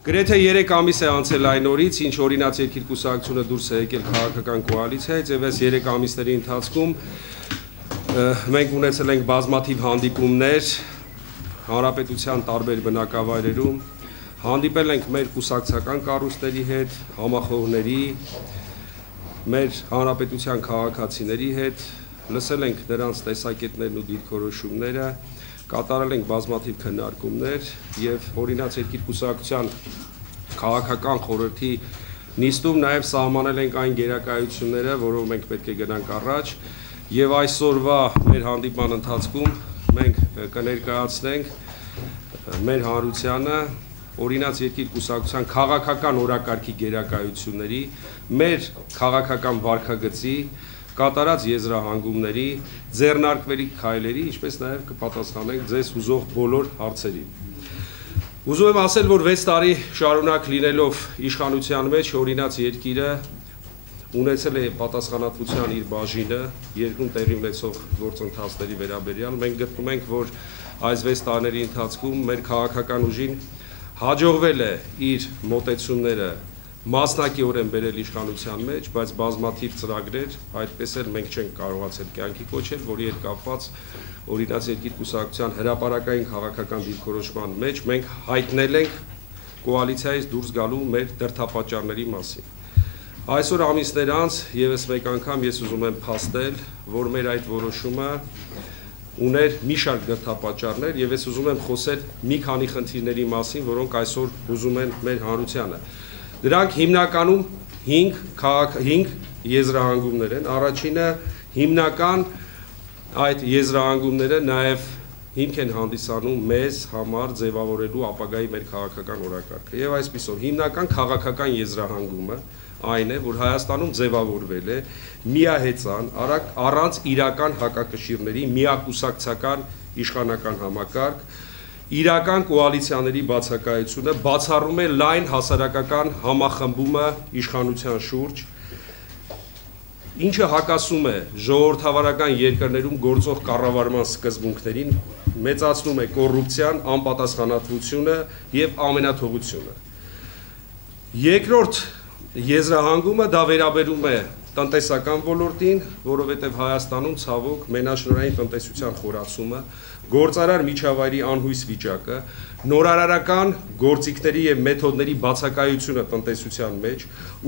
Գրեթե 3 ամիս է անցել այն օրից, ինչ օրինաց երկիր կուսակցությունը դուրս է եկել քաղաքական կոալիցիայից, եւ այս 3 ամիսների ընթացքում մենք ունեցել ենք բազմաթիվ հանդիպումներ հանրապետության տարբեր բնակավայրերում, հանդիպել ենք մեր կուսակցական կառույցների հետ, համախոհների, մեր հանրապետության քաղաքացիների հետ, լսել ենք նրանց տեսակետներն ու դիրքորոշումները, կատարել ենք բազմաթիվ քննարկումներ եւ օրինաց երկիր կուսակցության քաղաքական խորհրդի նիստում նաեւ սահմանել ենք այն գերակայությունները, որով մենք պետք է գնանք առաջ եւ այսօրվա մեր հանդիպման ընթացքում մենք կներկայացնենք մեր հանրությանը օրինաց երկիր կուսակցության քաղաքական օրակարգի գերակայությունների, մեր քաղաքական վարքագծի կատարած եզրահանգումների, ձեռնարկվելի քայլերի, ինչպես նաև կպատասխանենք ձեզ ուզող բոլոր հարցերին։ Ուզում եմ ասել, որ 6 տարի շարունակ լինելով իշխանության մեջ օրինաց երկիրը ունեցել է պատասխանատվության իր բաժինը երկրում տեղի ունեցող գործընթացների վերաբերյալ։ Մենք գտնում ենք, որ այս 6 տարիների ընթացքում մեր քաղաքական ուժին հաջողվել է իր մոտեցումները մասնակիորեն բերել իշխանության մեջ, բայց բազմաթիվ ծրագրեր այդպես էլ մենք չենք կարողացել կյանքի կոչել, որի հետ կապված օրինաց երկիր կուսակցության հրապարակային քաղաքական դիրքորոշման մեջ մենք հայտնել ենք կոալիցիայից դուրս գալու մեր դրդապատճառների մասին։ Այսօր ամիսներ անց եւս մեկ անգամ ես ուզում եմ փաստել, որ մեր այդ որոշումը ուներ մի շարք դրդապատճառներ եւ ես ուզում եմ խոսել մի քանի խնդիրների մասին, որոնք այսօր ուզում են մեր հանրությանը։ Դրանք հիմնականում 5 եզրահանգումներ են։ Առաջինը հիմնական այդ եզրահանգումները նաև հիմք են հանդիսանում մեզ համար ձևավորելու ապագայի մեր քաղաքական օրակարգը։ Եվ այսպիսով հիմնական քաղաքական եզրահանգումը այն է, որ Հայաստանում ձևավորվել է միահեծան, առանց իրական հակակշիռների միակուսակցական իշխանական համակարգ, իրական կոալիցիաների բացակայությունը բացառում է լայն հասարակական համախմբումը իշխանության շուրջ, ինչը հակասում է ժողովրդավարական երկրներում գործող կառավարման սկզբունքներին, մեծացնում է կոռուպցիան, անպատասխանատվությունը եւ ամենաթողությունը։ Երկրորդ եզրահանգումը դա վերաբերում է տնտեսական ոլորտին, որովհետև Հայաստանում ցավոք մենաշնորհային տնտեսության խորացումը, գործարար միջավայրի անհույս վիճակը, նորարարական գործիքների եւ մեթոդների բացակայությունը տնտեսության մեջ,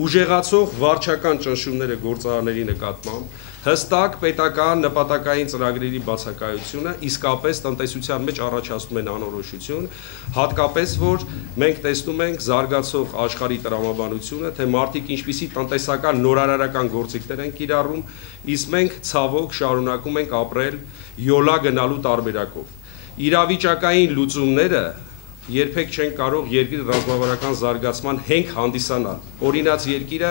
ուժեղացող վարչական ճնշումները գործարարների նկատմամբ, հստակ պետական նպատակային ծրագրերի բացակայությունը իսկապես տնտեսության մեջ առաջացնում են անորոշություն, հատկապես որ մենք տեսնում ենք զարգացող աշխարհի տրամաբանությունը, թե մարդիկ ինչպիսի տնտեսական նորարարական գործիքներ են կիրառում, իսկ մենք ցավոք շարունակում ենք ապրել յոլա գնալու տարբերակով։ Իրավիճակային լուծումները երբեք չեն կարող երկրի ռազմավարական զարգացման հենք հանդիսանալ։ Օրինաց երկիրը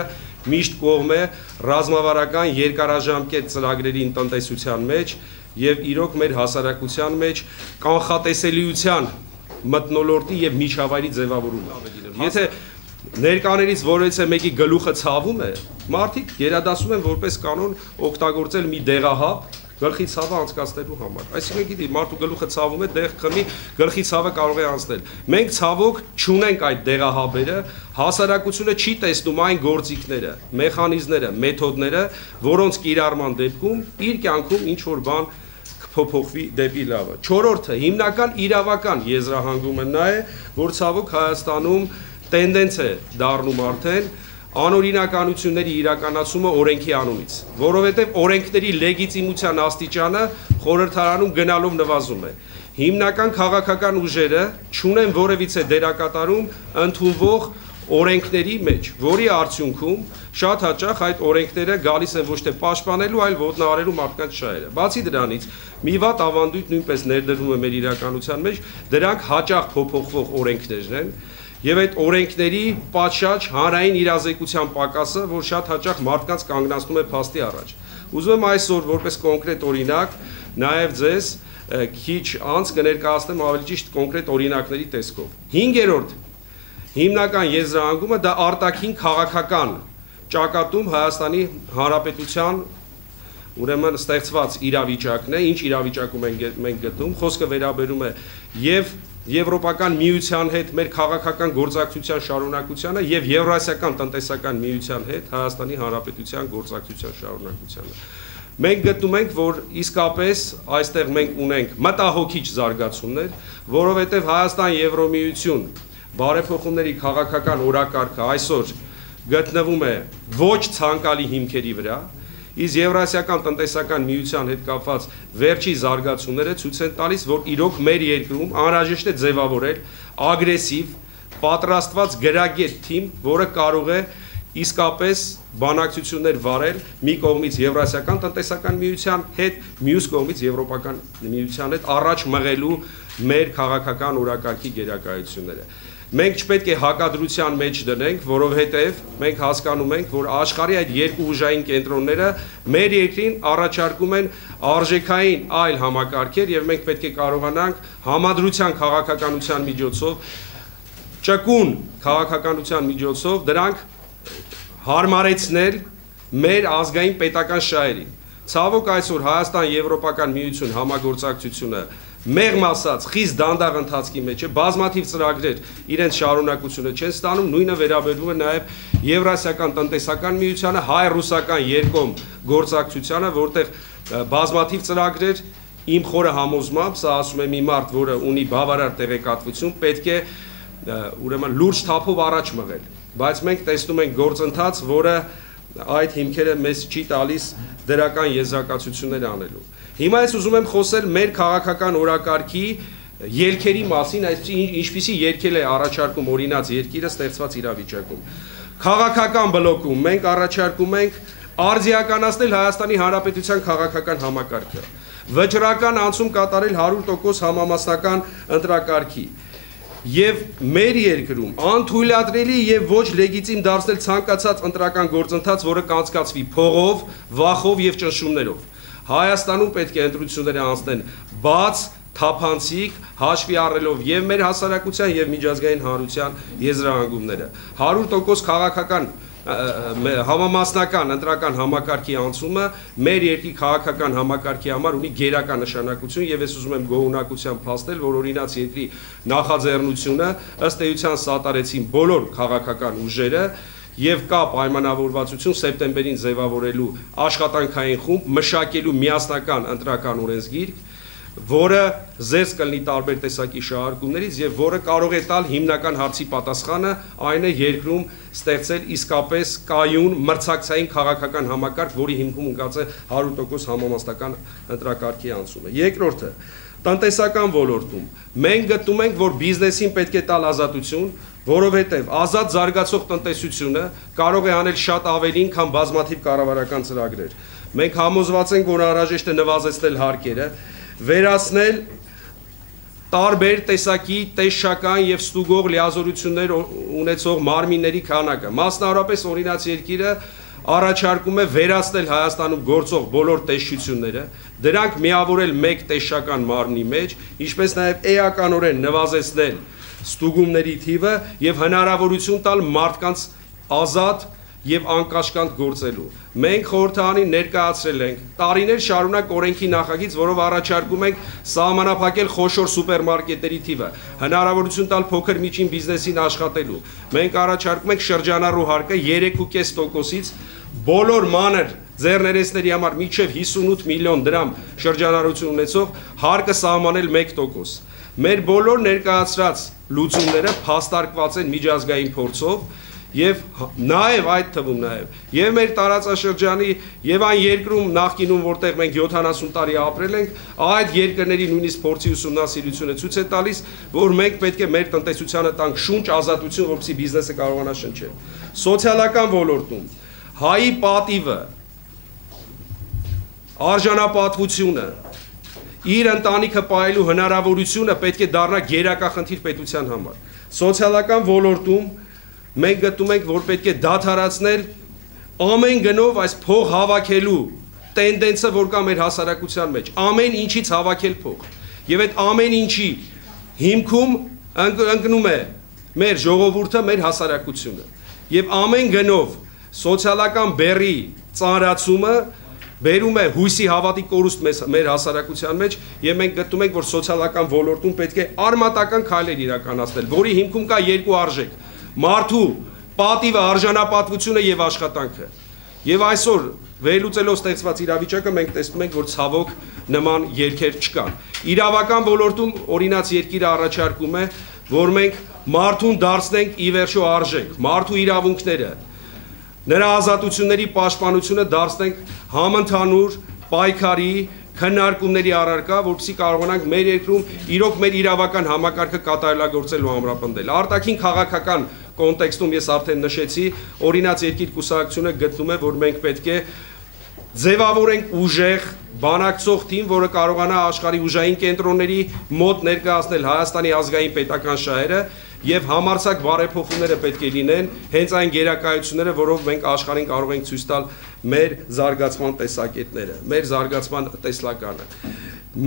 միշտ կողմ է ռազմավարական երկարաժամկետ ծրագրերի տնտեսության մեջ եւ իրոք մեր հասարակության մեջ կանխատեսելիության մթնոլորտի եւ միջավայրի ձևավորումը։ Եթե ներկաներից որևէ մեկի գլուխը ցավում է, մարդիկ գերադասում են որպես կանոն օգտագործել մի դեղահապ գլխի ցավը անցկացնելու համար։ Այսինքն գիտի, մարդու գլուխը ցավում է, դեղ խմի, գլխի ցավը կարող է անցնել։ Մենք ցավոք չունենք այդ դեղահաբերը, հասարակությունը չի տեսնում այն գործիքները, մեխանիզմները, մեթոդները, որոնց կիրառման դեպքում իր կյանքում ինչ որ բան կփոփոխվի դեպի լավը։ Չորրորդը հիմնական իրավական եզրահանգումը նա է, որ ցավոք Հայաստանում տենդենց է դառնում արդեն անօրինականությունների իրականացումը օրենքի անունից, որովհետև օրենքների լեգիտիմության աստիճանը խորհրդարանում գնալով նվազում է։ Հիմնական քաղաքական ուժերը չունեն որևիցե դերակատարում ընդունվող օրենքների մեջ, որի արդյունքում շատ հաճախ այդ օրենքները գալիս են ոչ թե պաշտպանելու, այլ ոտնահարելու մարդկանց շահերը։ Բացի դրանից, մի վատ ավանդույթ նույնպես ներդրվում է մեր իրականության մեջ, դրանք հաճախ փոփոխվող օրենքներն են։ Եվ այդ օրենքների պատշաճ հանրային իրազեկության պակասը, որ շատ հաճախ մարդկանց կանգնացնում է փաստի առաջ։ Ուզում եմ այսօր որպես կոնկրետ օրինակ նաև ձեզ քիչ անց կներկայացնեմ ավելի ճիշտ կոնկրետ օրինակների տեսքով։ 5-րդ հիմնական եզրահանգումը դա արտաքին քաղաքական ճակատում Հայաստանի Հանրապետության ուրեմն ստեղծված իրավիճակն է, ինչ իրավիճակում ենք գտնում, խոսքը վերաբերում է եւ Եվրոպական միության հետ մեր քաղաքական գործակցության շարունակությանը եւ Եվրասիական տնտեսական միության հետ Հայաստանի Հանրապետության գործակցության շարունակությանը։ Մենք գտնում ենք, որ իսկապես այստեղ մենք ունենք մտահոգիչ զարգացումներ, որովհետեւ Հայաստան-Եվրոմիություն բարեփոխումների քաղաքական օրակարգը այսօր գտնվում է ոչ ցանկալի հիմքերի վրա, իսկ Եվրասիական տնտեսական միության հետ կապված վերջի զարգացումները ցույց են տալիս, որ իրոք մեր երկրում անհրաժեշտ է ձևավորել ագրեսիվ, պատրաստված գրագետ թիմ, որը կարող է իսկապես բանակցություններ վարել մի կողմից Եվրասիական տնտեսական միության հետ, մյուս կողմից Եվրոպական միության հետ առաջ մղելու մեր քաղաքական օրակարգի գերակայությունները։ Մենք չպետք է հակադրության մեջ դնենք, որովհետև մենք հասկանում ենք, որ աշխարհի այդ երկու ուժային կենտրոնները մեր երկրին առաջարկում են արժեքային այլ համակարգեր եւ մենք պետք է կարողանանք համադրության քաղաքականության միջոցով, ճկուն քաղաքականության միջոցով դրանք հարմարեցնել մեր ազգային պետական շահերին։ Ցավոք այսօր Հայաստան-Եվրոպական միություն համագործակցությունը մեղմ ասած խիստ դանդաղ ընթացքի մեջ է, բազմաթիվ ծրագրեր իրենց շարունակությունը չեն ստանում, նույնը վերաբերվում է նաև Եվրասիական տնտեսական միությանը, հայ-ռուսական երկկողմ գործակցությանը, որտեղ բազմաթիվ ծրագրեր իմ խորը համոզմամբ, սա ասում է մի մարդ, որը ունի բավարար տեղեկատվություն, պետք է ուրեմն լուրջ թափով առաջ մղել, բայց մենք տեսնում ենք գործընթաց, որը այդ հիմքերը մեզ չի տալիս դրական եզրակացություններ անելու։ Հիմա ես ուզում եմ խոսել մեր քաղաքական օրակարգի ելքերի մասին, այսինքն ինչպիսի ելքեր է առաջարկում օրինաց երկիրը ստեղծված իրավիճակում։ Քաղաքական բլոկում մենք առաջարկում ենք արձիականացնել Հայաստանի Հանրապետության քաղաքական համակարգը, վճռական անցում կատարել 100% համամասնական ընտրակարգի եւ մեր երկրում անթույլատրելի եւ ոչ լեգիտիմ դարձնել ցանկացած ընտրական գործընթաց, որը կանցկացվի փողով, վախով եւ ճնշումներով։ Հայաստանում պետք է ընտրությունները անցնեն բաց, թափանցիկ, հաշվի առնելով եւ մեր հասարակության եւ միջազգային հանրության եզրահանգումները։ 100% քաղաքական համամասնական ընտրական համակարգի անցումը մեր երկրի քաղաքական համակարգի համար ունի գերակա նշանակություն եւ ես ուզում եմ գոհունակությամբ փաստել, որ օրինաց երկրի նախաձեռնությունը ըստ էության սատարեցին բոլոր քաղաքական ուժերը եւ կա պայմանավորվածություն սեպտեմբերին ձևավորելու աշխատանքային խումբ մշակելու միասնական ընտրական օրենսգիրք, որը զերծ կլինի տարբեր տեսակի շահարկումներից եւ որը կարող է տալ հիմնական հարցի պատասխանը, այն է երկրում ստեղծել իսկապես կայուն մրցակցային քաղաքական համակարգ, որի հիմքում ընկած է 100% համամասնական ընտրակարգի անցումը։ Երկրորդը, տնտեսական ոլորտում մենք գտնում ենք, որ բիզնեսին պետք է տալ ազատություն, որովհետև ազատ զարգացող տնտեսությունը կարող է անել շատ ավելին, քան բազմաթիվ կառավարական ծրագրեր։ Մենք համոզված ենք, որ անհրաժեշտ է նվազեցնել հարկերը, վերացնել տարբեր տեսակի տեսչական եւ ստուգող լիազորություններ ունեցող մարմինների քանակը։ Մասնավորապես օրինաց երկիրը առաջարկում է վերացնել Հայաստանում գործող բոլոր տեսչությունները, դրանք միավորել մեկ տեսչական մարմնի մեջ, ինչպես նաեւ էականորեն նվազեցնել ստուգումների թիվը եւ հնարավորություն տալ մարդկանց ազատ եւ անկաշկանդ գործելու։ Մենք խորհրդարանին ներկայացրել ենք տարիներ շարունակ օրենքի նախագիծ, որով առաջարկում ենք սահմանափակել խոշոր սուպերմարկետների թիվը, հնարավորություն տալ փոքր միջին բիզնեսին աշխատելու։ Մենք առաջարկում ենք շրջանառու հարկը 3.5%-ից բոլոր մանր ձեռներեցների համար մինչև 58 միլիոն դրամ շրջանառություն ունեցող հարկը սահմանել 1%։ Մեր բոլոր ներկայացրած լուծումները փաստարկված են միջազգային փորձով եւ նաեւ այդ թվում եւ մեր տարածաշրջանի եւ այն երկրում նախկինում որտեղ մենք 70 տարի ապրել ենք, այդ երկրների նույնիսկ փորձի ուսումնասիրությունը ցույց է տալիս, որ մենք պետք է մեր տնտեսությանը տանք շունչ, ազատություն, որպեսզի բիզնեսը կարողանա շնչել։ Սոցիալական ոլորտում հայի պատիվը, արժանապատվությունը, իր ընտանիքը պահելու հնարավորությունը պետք է դառնա գերակա խնդիր պետության համար։ Սոցիալական ոլորտում մենք գտնում ենք, որ պետք է դադարեցնել ամեն գնով այս փող հավաքելու տենդենսը, որ կա մեր հասարակության մեջ, ամեն ինչից հավաքել փող։ Եվ այդ ամեն ինչի հիմքում ընկնում է մեր ժողովուրդը, մեր հասարակությունը։ Եվ ամեն գնով սոցիալական բեռի ծանրացումը բերում է հույսի հավատի կորուստ մեր հասարակության մեջ եւ մենք գտնում ենք որ սոցիալական ոլորտում պետք է արմատական քայլեր իրականացնել, որի հիմքում կա երկու արժեք՝ մարդու պատիվը, արժանապատվությունը եւ աշխատանքը։ Եվ այսօր վերլուծելով ստեղծված իրավիճակը մենք տեսնում ենք որ ցավոք նման երգեր չկան։ Իրավական ոլորտում օրինաց երկիրը առաջարկում է որ մենք մարդուն դարձնենք ի վերջո արժեք, մարդու իրավունքները, նրա ազատությունների պաշտպանությունը դարձնենք համընդհանուր պայքարի քննարկումների առարկա, որպեսզի կարողանանք մեր երկրում իրոք մեր իրավական համակարգը կատարելագործել ու ամրապնդել։ Արտաքին քաղաքական կոնտեքստում ես արդեն նշեցի, օրինաց երկիր կուսակցությունը գտնում է, որ մենք պետք է ձևավորենք ուժեղ բանակցող թիմ, որը կարողանա աշխարհի ուժային կենտրոնների մոտ ներկայացնել Հայաստանի ազգային պետական շահերը եւ համարձակ բարեփոխումները պետք է լինեն հենց այն գերակայությունները, որով մենք աշխարհին կարող ենք ցույց տալ մեր զարգացման տեսակետները, մեր զարգացման տեսլականը։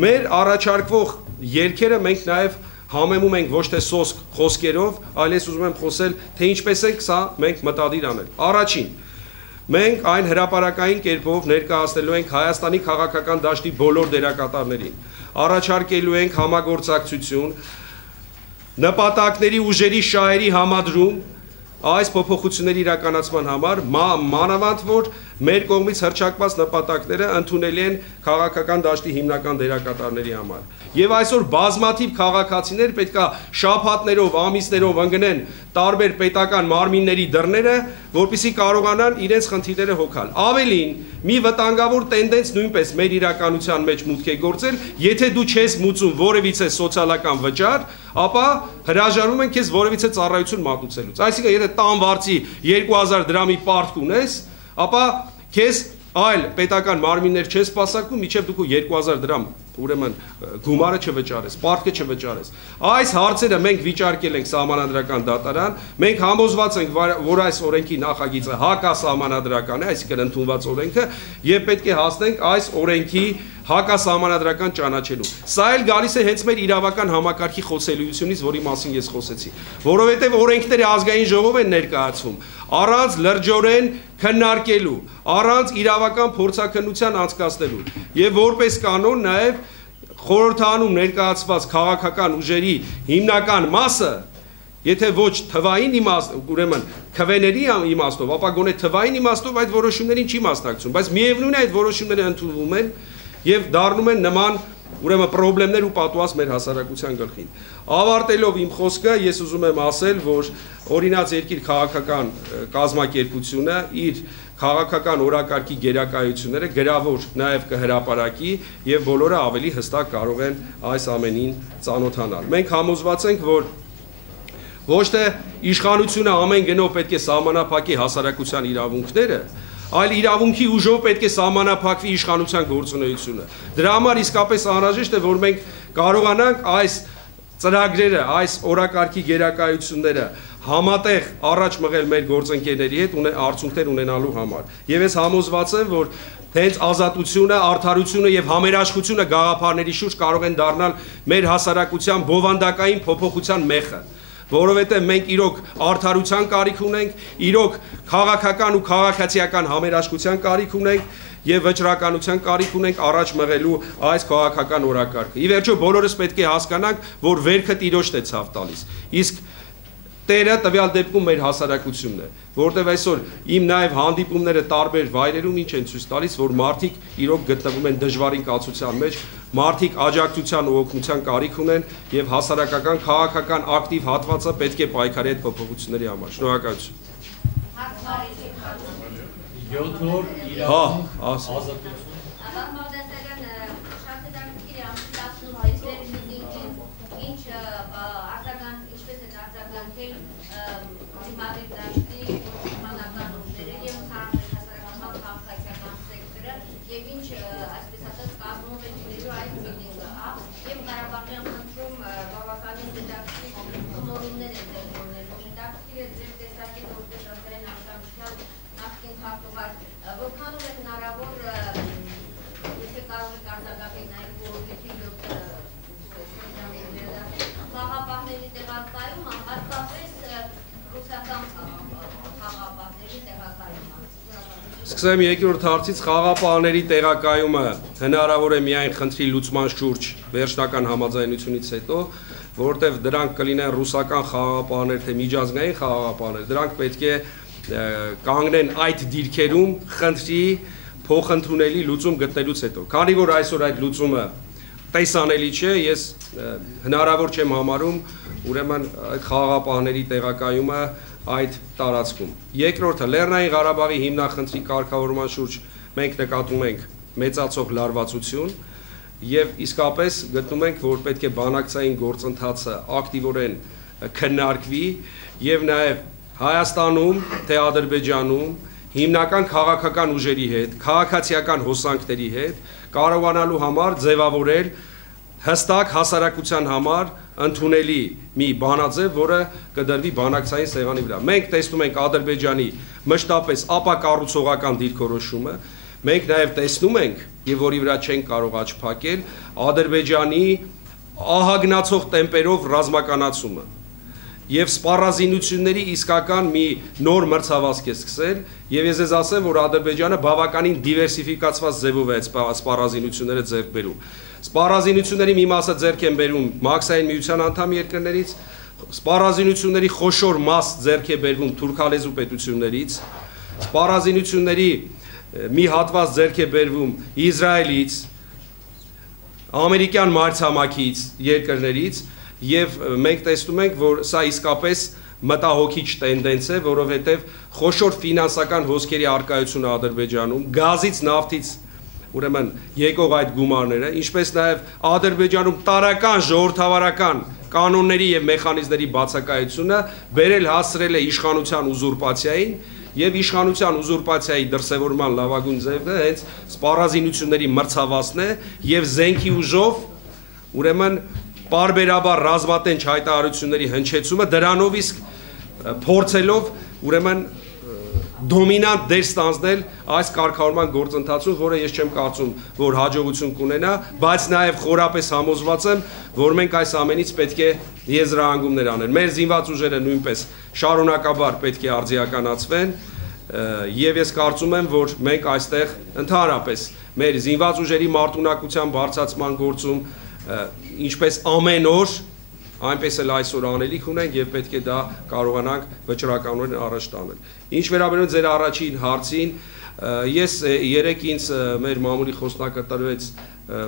Մեր առաջարկվող երկերը մենք նաեւ համեմում ենք ոչ թե սոսկ խոսքերով, այլ ես ուզում եմ խոսել, թե ինչպես ենք սա մենք մտադիր անել։ Առաջին, մենք այն հրապարակային կերպով ներկայացնելու ենք Հայաստանի քաղաքական դաշտի բոլոր դերակատարներին, առաջարկելու ենք համագործակցություն, նպատակների ուժերի շահերի համադրում այս փոփոխությունների իրականացման համար, մանավանդ որ մեր կողմից հռչակված նպատակները ընդունելի են քաղաքական դաշտի հիմնական դերակատարների համար։ Եվ այսօր բազմաթիվ քաղաքացիներ պետքա շաբաթներով, ամիսներով ընկնեն տարբեր պետական մարմինների դռները, որպեսզի կարողանան իրենց խնդիրները հոգալ։ Ավելին, մի վտանգավոր տենդենց նույնպես մեր իրականության մեջ մուտք է գործել, եթե դու չես մուծում որևիցե սոցիալական վճար, ապա հրաժարվում են քեզ որևիցե ծառայություն մատուցելուց։ Այսինքն, եթե տան վարձի 2000 դրամի պարտք ունես, ապա քեզ այլ պետական մարմիններ չես սպասարկում, մինչև դու 2000 դրամ ուրեմն գումարը չվճարես, պարտքը չվճարես։ Այս հարցերը մենք վիճարկել ենք սահմանադրական դատարան, մենք համոզված ենք, որ այս օրենքի նախագիծը հակասահմանադրական է, այսինքն ընդունված օրենքը, եւ պետք է հասնենք այս օրենքի հակասահմանադրական ճանաչելու։ Սա էլ գալիս է հենց մեր իրավական համակարգի խոցելիությունից, որի մասին ես խոսեցի, որովհետև օրենքները ազգային ժողով են ներկայացվում, առանց լրջորեն քննարկելու, առանց իրավական փորձաքննության անցկացնելու, եւ որպես կանոն նաեւ խորհրդանում ներկայացված քաղաքական ուժերի հիմնական մասը, եթե ոչ թվային իմաստով, ուրեմն քվեների իմաստով, ապա գոնե թվային իմաստով այդ որոշումներին չի մասնակցում, բայց միևնույն է այդ որոշումները ընդունվում են եւ դառնում են նման ուրեմն խնդիրներ ու պատուհաս մեր հասարակության գլխին։ Ավարտելով իմ խոսքը, ես ուզում եմ ասել, որ օրինաց երկիր քաղաքական կազմակերպությունը իր քաղաքական օրակարգի գերակայությունները գրավոր նաև կհրապարակի եւ բոլորը ավելի հստակ կարող են այս ամենին ծանոթանալ։ Մենք համոզված ենք, որ ոչ թե իշխանությունը ամեն գնով պետք է սահմանափակի հասարակության իրավունքները, այլ իրավունքի ուժով պետք է սահմանափակվի իշխանության գործունեությունը։ Դրա համար իսկապես անհրաժեշտ է, որ մենք կարողանանք այս ծրագրերը, այս օրակարգի գերակայությունները համատեղ առաջ մղել մեր գործընկերների հետ արդյունքներ ունենալու համար։ Եվ ես համոզված եմ, որ հենց ազատությունը, արդարությունը եւ համերաշխությունը գաղափարների շուրջ կարող են դառնալ մեր հասարակության բովանդակային փոփոխության մեխը, որովհետև մենք իրոք արդարության կարիք ունենք, իրոք քաղաքական ու քաղաքացիական համերաշխության կարիք ունենք եւ վճռականության կարիք ունենք առաջ մղելու այս քաղաքական օրակարգը։ Ի վերջո բոլորս պետք է հասկանանք, որ վերքը տիրոջն է ցավ տալիս։ Իսկ Տերը տվյալ դեպքում մեր հասարակությունն է, որտեղ այսօր իմ նաև հանդիպումները տարբեր վայրերում ինչ են ցույց տալիս, որ մարդիկ իրոք գտնվում են դժվարին կացության մեջ, մարդիկ աջակցության ու օգնության կարիք ունեն եւ հասարակական քաղաքական ակտիվ հատվածը պետք է պայքարի այդ փոփոխությունների համար։ Շնորհակալություն։ 7 օր իրավունք ազատություն։ Սկսեմ երկրորդ հարցից խաղապահների տեղակայումը հնարավոր է միայն խնդրի լուծման շուրջ վերջնական համաձայնությունից հետո, որովհետև դրանք կլինեն ռուսական խաղապահներ, թե միջազգային խաղապահներ, դրանք պետք է կանգնեն այդ դիրքերում խնդրի փոխընդունելի լուծում գտնելուց հետո։ Քանի որ այսօր այդ լուծումը տեսանելի չէ, ես հնարավոր չեմ համարում ուրեմն այդ խաղապահների տեղակայումը այդ տարածքում։ Երկրորդը Լեռնային Ղարաբաղի հիմնախնդրի կարգավորման շուրջ մենք նկատում ենք մեծացող լարվածություն եւ իսկապես գտնում ենք, որ պետք է բանակցային գործընթացը ակտիվորեն քննարկվի եւ նաեւ Հայաստանում, թե Ադրբեջանում հիմնական քաղաքական ուժերի հետ, քաղաքացիական հոսանքների հետ կարողանալու համար ձևավորել հստակ հասարակության համար ընդունելի մի բանաձև, որը կդրվի բանակցային սեղանի վրա։ Մենք տեսնում ենք Ադրբեջանի մշտապես ապակառուցողական դիրքորոշումը, մենք նաև տեսնում ենք, եւ որի վրա չենք կարող աչք փակել, Ադրբեջանի ահագնացող տեմպերով ռազմականացումը եւ սպառազինությունների իսկական մի նոր մրցավազք է սկսել, եւ ես ասեմ, որ Ադրբեջանը բավականին դիվերսիֆիկացված ձևով է սպառազինությունները ձեռք բերում։ Սպառազինությունների մի մասը ձեռք են բերում Մաքսային միության անդամ երկրներից, սպառազինությունների խոշոր մաս ձեռք է բերվում թուրքալեզու պետություններից, սպառազինությունների մի հատված ձեռք է բերվում Իսրայելից, ամերիկյան մայրցամաքից երկրներից, եւ մենք տեսնում ենք, որ սա իսկապես մտահոգիչ տենդենս է, որովհետեւ խոշոր ֆինանսական հոսքերի արկայությունը Ադրբեջանում, գազից, նավթից ուրեմն եկող այդ գումարները, ինչպես նաև Ադրբեջանում տարական ժողովրդավարական կանոնների եւ մեխանիզմների բացակայությունը բերել հասցրել է իշխանության ուզուրպացիային եւ իշխանության ուզուրպացիայի դրսեւորման լավագույն ձևը հենց սպառազինությունների մրցավազքն է եւ զենքի ուժով ուրեմն պարբերաբար ռազմատենչ հայտարարությունների հնչեցումը դրանով իսկ փորձելով ուրեմն դոմինանտ դեր ստանձնել այս կարգավորման գործընթացում, որը ես չեմ կարծում, որ հաջողություն կունենա, բայց նաև խորապես համոզված եմ, որ մենք այս ամենից պետք է եզրահանգումներ անել։ Մեր զինված ուժերը նույնպես շարունակաբար պետք է արձիականացվեն, եւ ես կարծում եմ, որ մենք այստեղ ընդհանրապես մեր զինված ուժերի մարտունակության բարձրացման գործում ինչպես ամեն օր, այնպես էլ այսօր անելիք ունենք եւ պետք է դա կարողանանք վճռականորեն առաջ տանել։ Ինչ վերաբերում ձեր առաջին հարցին, ես երեք ինձ մեր մամուլի խոսնակը տրվեց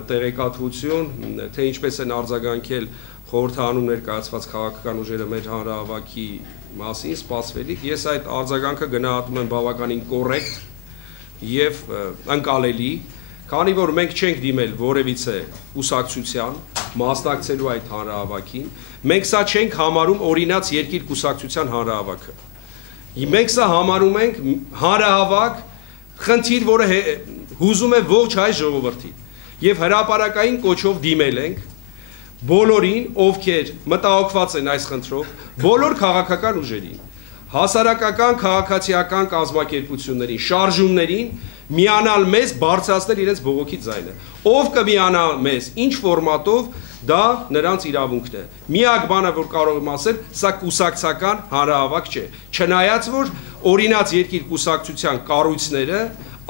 տեղեկատվություն, թե ինչպես են արձագանքել խորհրդարանում ներկայացված քաղաքական ուժերը մեր հանրահավաքի մասին, սպասվելիք։ Ես այդ արձագանքը գնահատում եմ բավականին կոռեկտ եւ ընկալելի, քանի որ մենք չենք դիմել որևիցե կուսակցության մասնակցելու այդ հանրահավաքին, մենք սա չենք համարում օրինաց երկիր կուսակցության հանրահավաքը։ Մենք սա համարում ենք հանրահավաք, խնդիր, որը հուզում է ողջ հայ ժողովրդին, եւ հրապարակային կոչով դիմել ենք բոլորին, ովքեր մտահոգված են այս խնդրով, բոլոր քաղաքական ուժերին, հասարակական քաղաքացիական կազմակերպություններին, շարժումներին միանալ մեզ, բարձրացնել իրենց բողոքի ձայնը։ Ով կմիանա մեզ, ինչ ֆորմատով, դա նրանց իրավունքն է։ Միակ բանը, որ կարող եմ ասել, սա կուսակցական հանրահավաք չէ։ Չնայած որ օրինաց երկիր կուսակցության կառույցները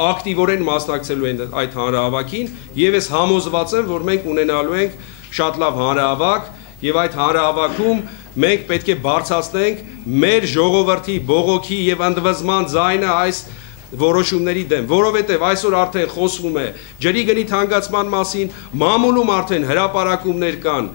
ակտիվորեն մասնակցելու են այդ հանրահավաքին, եւ ես համոզված եմ, որ մենք ունենալու ենք շատ լավ հանրահավաք, եւ այդ հանրահավաքում մենք պետք է բարձրացնենք մեր ժողովրդի բողոքի եւ ընդվզման ձայնը այս որոշումների դեմ, որովհետև այսօր արդեն խոսվում է ջրի գնի թանկացման մասին, մամուլում արդեն հրապարակումներ կան,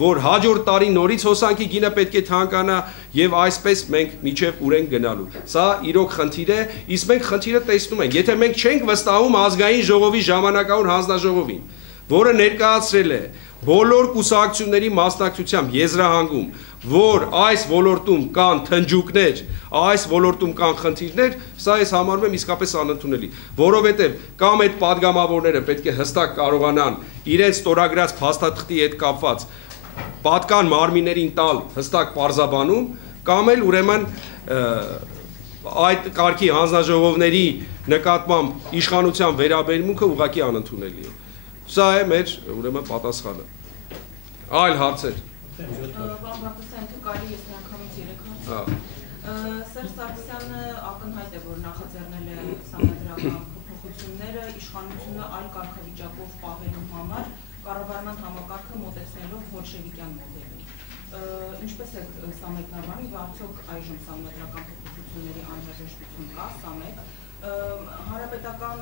որ հաջորդ տարի նորից հոսանքի գինը պետք է թանկանա եւ այսպես մենք միջև ուր ենք գնալու։ Սա իրոք խնդիր է, իսկ մենք խնդիրը տեսնում ենք, եթե մենք չենք վստահում ազգային ժողովի ժամանակավոր հանձնաժողովին, որը ներկայացրել է բոլոր կուսակցությունների մասնակցությամբ եզրահանգում, որ այս ոլորտում կան թնջուկներ, այս ոլորտում կան խնդիրներ, սա ես համարում եմ իսկապես անընդունելի, որովհետև կամ այդ падգամավորները պետք է հստակ կարողանան իրենց ստորագրած փաստաթղթի հետ կապված պատկան մարմիններին տալ հստակ պարզաբանում, կամ էլ ուրեմն այդ կարգի հանձնաժողովների նկատմամբ իշխանության վերաբերմունքը ուղղակի անընդունելի է։ Սա է մեր ուրեմն պատասխանը։ Այլ հարցեր։ Բան Բաղդասարյան, թե կարելի ես միանգամից 3 հարց։ Սերժ Սարգսյանը ակնհայտ է, որ նախաձեռնել է սահմանադրական փոփոխությունները իշխանությունը այլ կարգավիճակով պահելու համար կառավարման համակարգը մոտեցնելով բոլշևիկյան մոդելին։ Ինչպես է սա մեկնաբանի, արդյոք այժմ սահմանադրական փոփոխությունների անհրաժեշտություն կա, սա մեկ։ Հանրապետական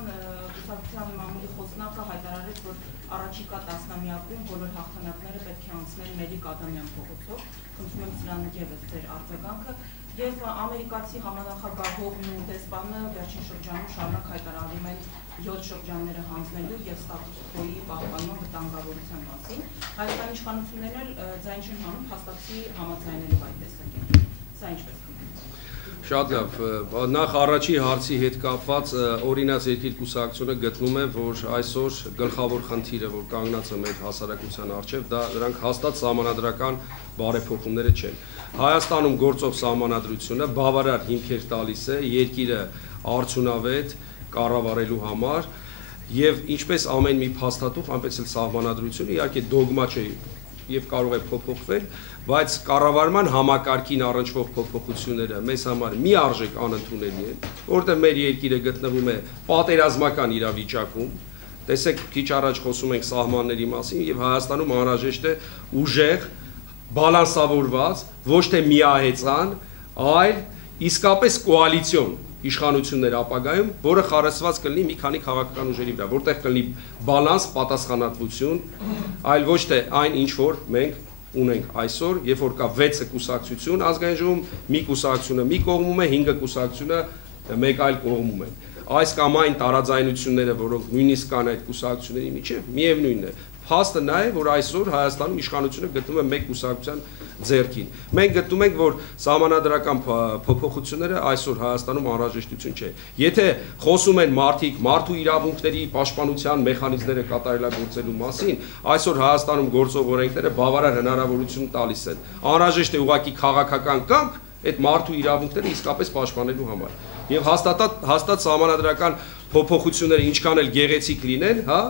կուսակցության մամուլի խոսնակը հայտարարեց, որ առաջիկա տասնամյակում բոլոր հաղթանակները պետք է անցնեն Մելիք Ադամյան փողոցով, խնդրում եմ սրան ևս ձեր արձագանքը, եւ ամերիկացի համանախագահողն ու դեսպանը վերջին շրջանում շարունակ հայտարարում են 7 շրջանները հանձնելու եւ ստատուս քոյի պահպանման վտանգավորության մասին։ Հայաստանի իշխանություններն էլ ձայն չեն հանում հաստատի համաձայնելով այդ տեսակետը։ Սա ինչպես Շատ լավ, նախ առաջի հարցի հետ կապված օրինաց երկիր կուսակցությունը գտնում է, որ այսօր գլխավոր խնդիրը, որ կանգնած է մեր հասարակության առջև, դա դրանք հաստատ սահմանադրական բարեփոխումները չեն։ Հայաստանում գործող սահմանադրությունը բավարար հիմքեր տալիս է երկիրը արդյունավետ կառավարելու համար եւ ինչպես ամեն մի փաստաթուղթ, այնպես էլ սահմանադրությունը իհարկե դոգմա չէ եւ կարող է փոփոխվել, բայց կառավարման համակարգին առնչվող փոփոխությունները մեզ համար մի արժեք անընդունելի են, որտեղ մեր երկիրը գտնվում է պատերազմական իրավիճակում, տեսեք քիչ առաջ խոսում ենք սահմանների մասին եւ Հայաստանում անհրաժեշտ է ուժեղ, բալանսավորված, ոչ թե միահեծան, այլ իսկապես կոալիցիոն իշխանություններ ապագայում, որը խարսված կլինի մի քանի քաղաքական ուժերի վրա, որտեղ կլինի բալանս, պատասխանատվություն, այլ ոչ թե այն ինչ որ մենք ունենք այսօր, երբ որ կա 6 կուսակցություն ազգային ժողովում, մի կուսակցությունը մի կողմում է, 5 կուսակցությունը մեկ այլ կողմում են։ Այս կամ այն տարաձայնությունները, որոնք նույնիսկ կան այդ կուսակցությունների միջև, միևնույնն է։ Փաստը նա է, որ այսօր Հայաստանում իշխանությունը գտնվում է մեկ կուսակցության ձեռքին։ Մենք գտնում ենք, որ սահմանադրական փոփոխությունները այսօր Հայաստանում անհրաժեշտություն չէ։ Եթե խոսում են մարդիկ մարդու իրավունքների պաշտպանության մեխանիզմները կատարելագործելու մասին, այսօր Հայաստանում գործող օրենքները բավարար հնարավորություն տալիս են։ Անհրաժեշտ է ուղղակի քաղաքական կամք այդ մարդու իրավունքները իսկապես պաշտպանելու համար։ Եվ հաստատ սահմանադրական փոփոխությունները ինչքան էլ գեղեցիկ լինեն, հա,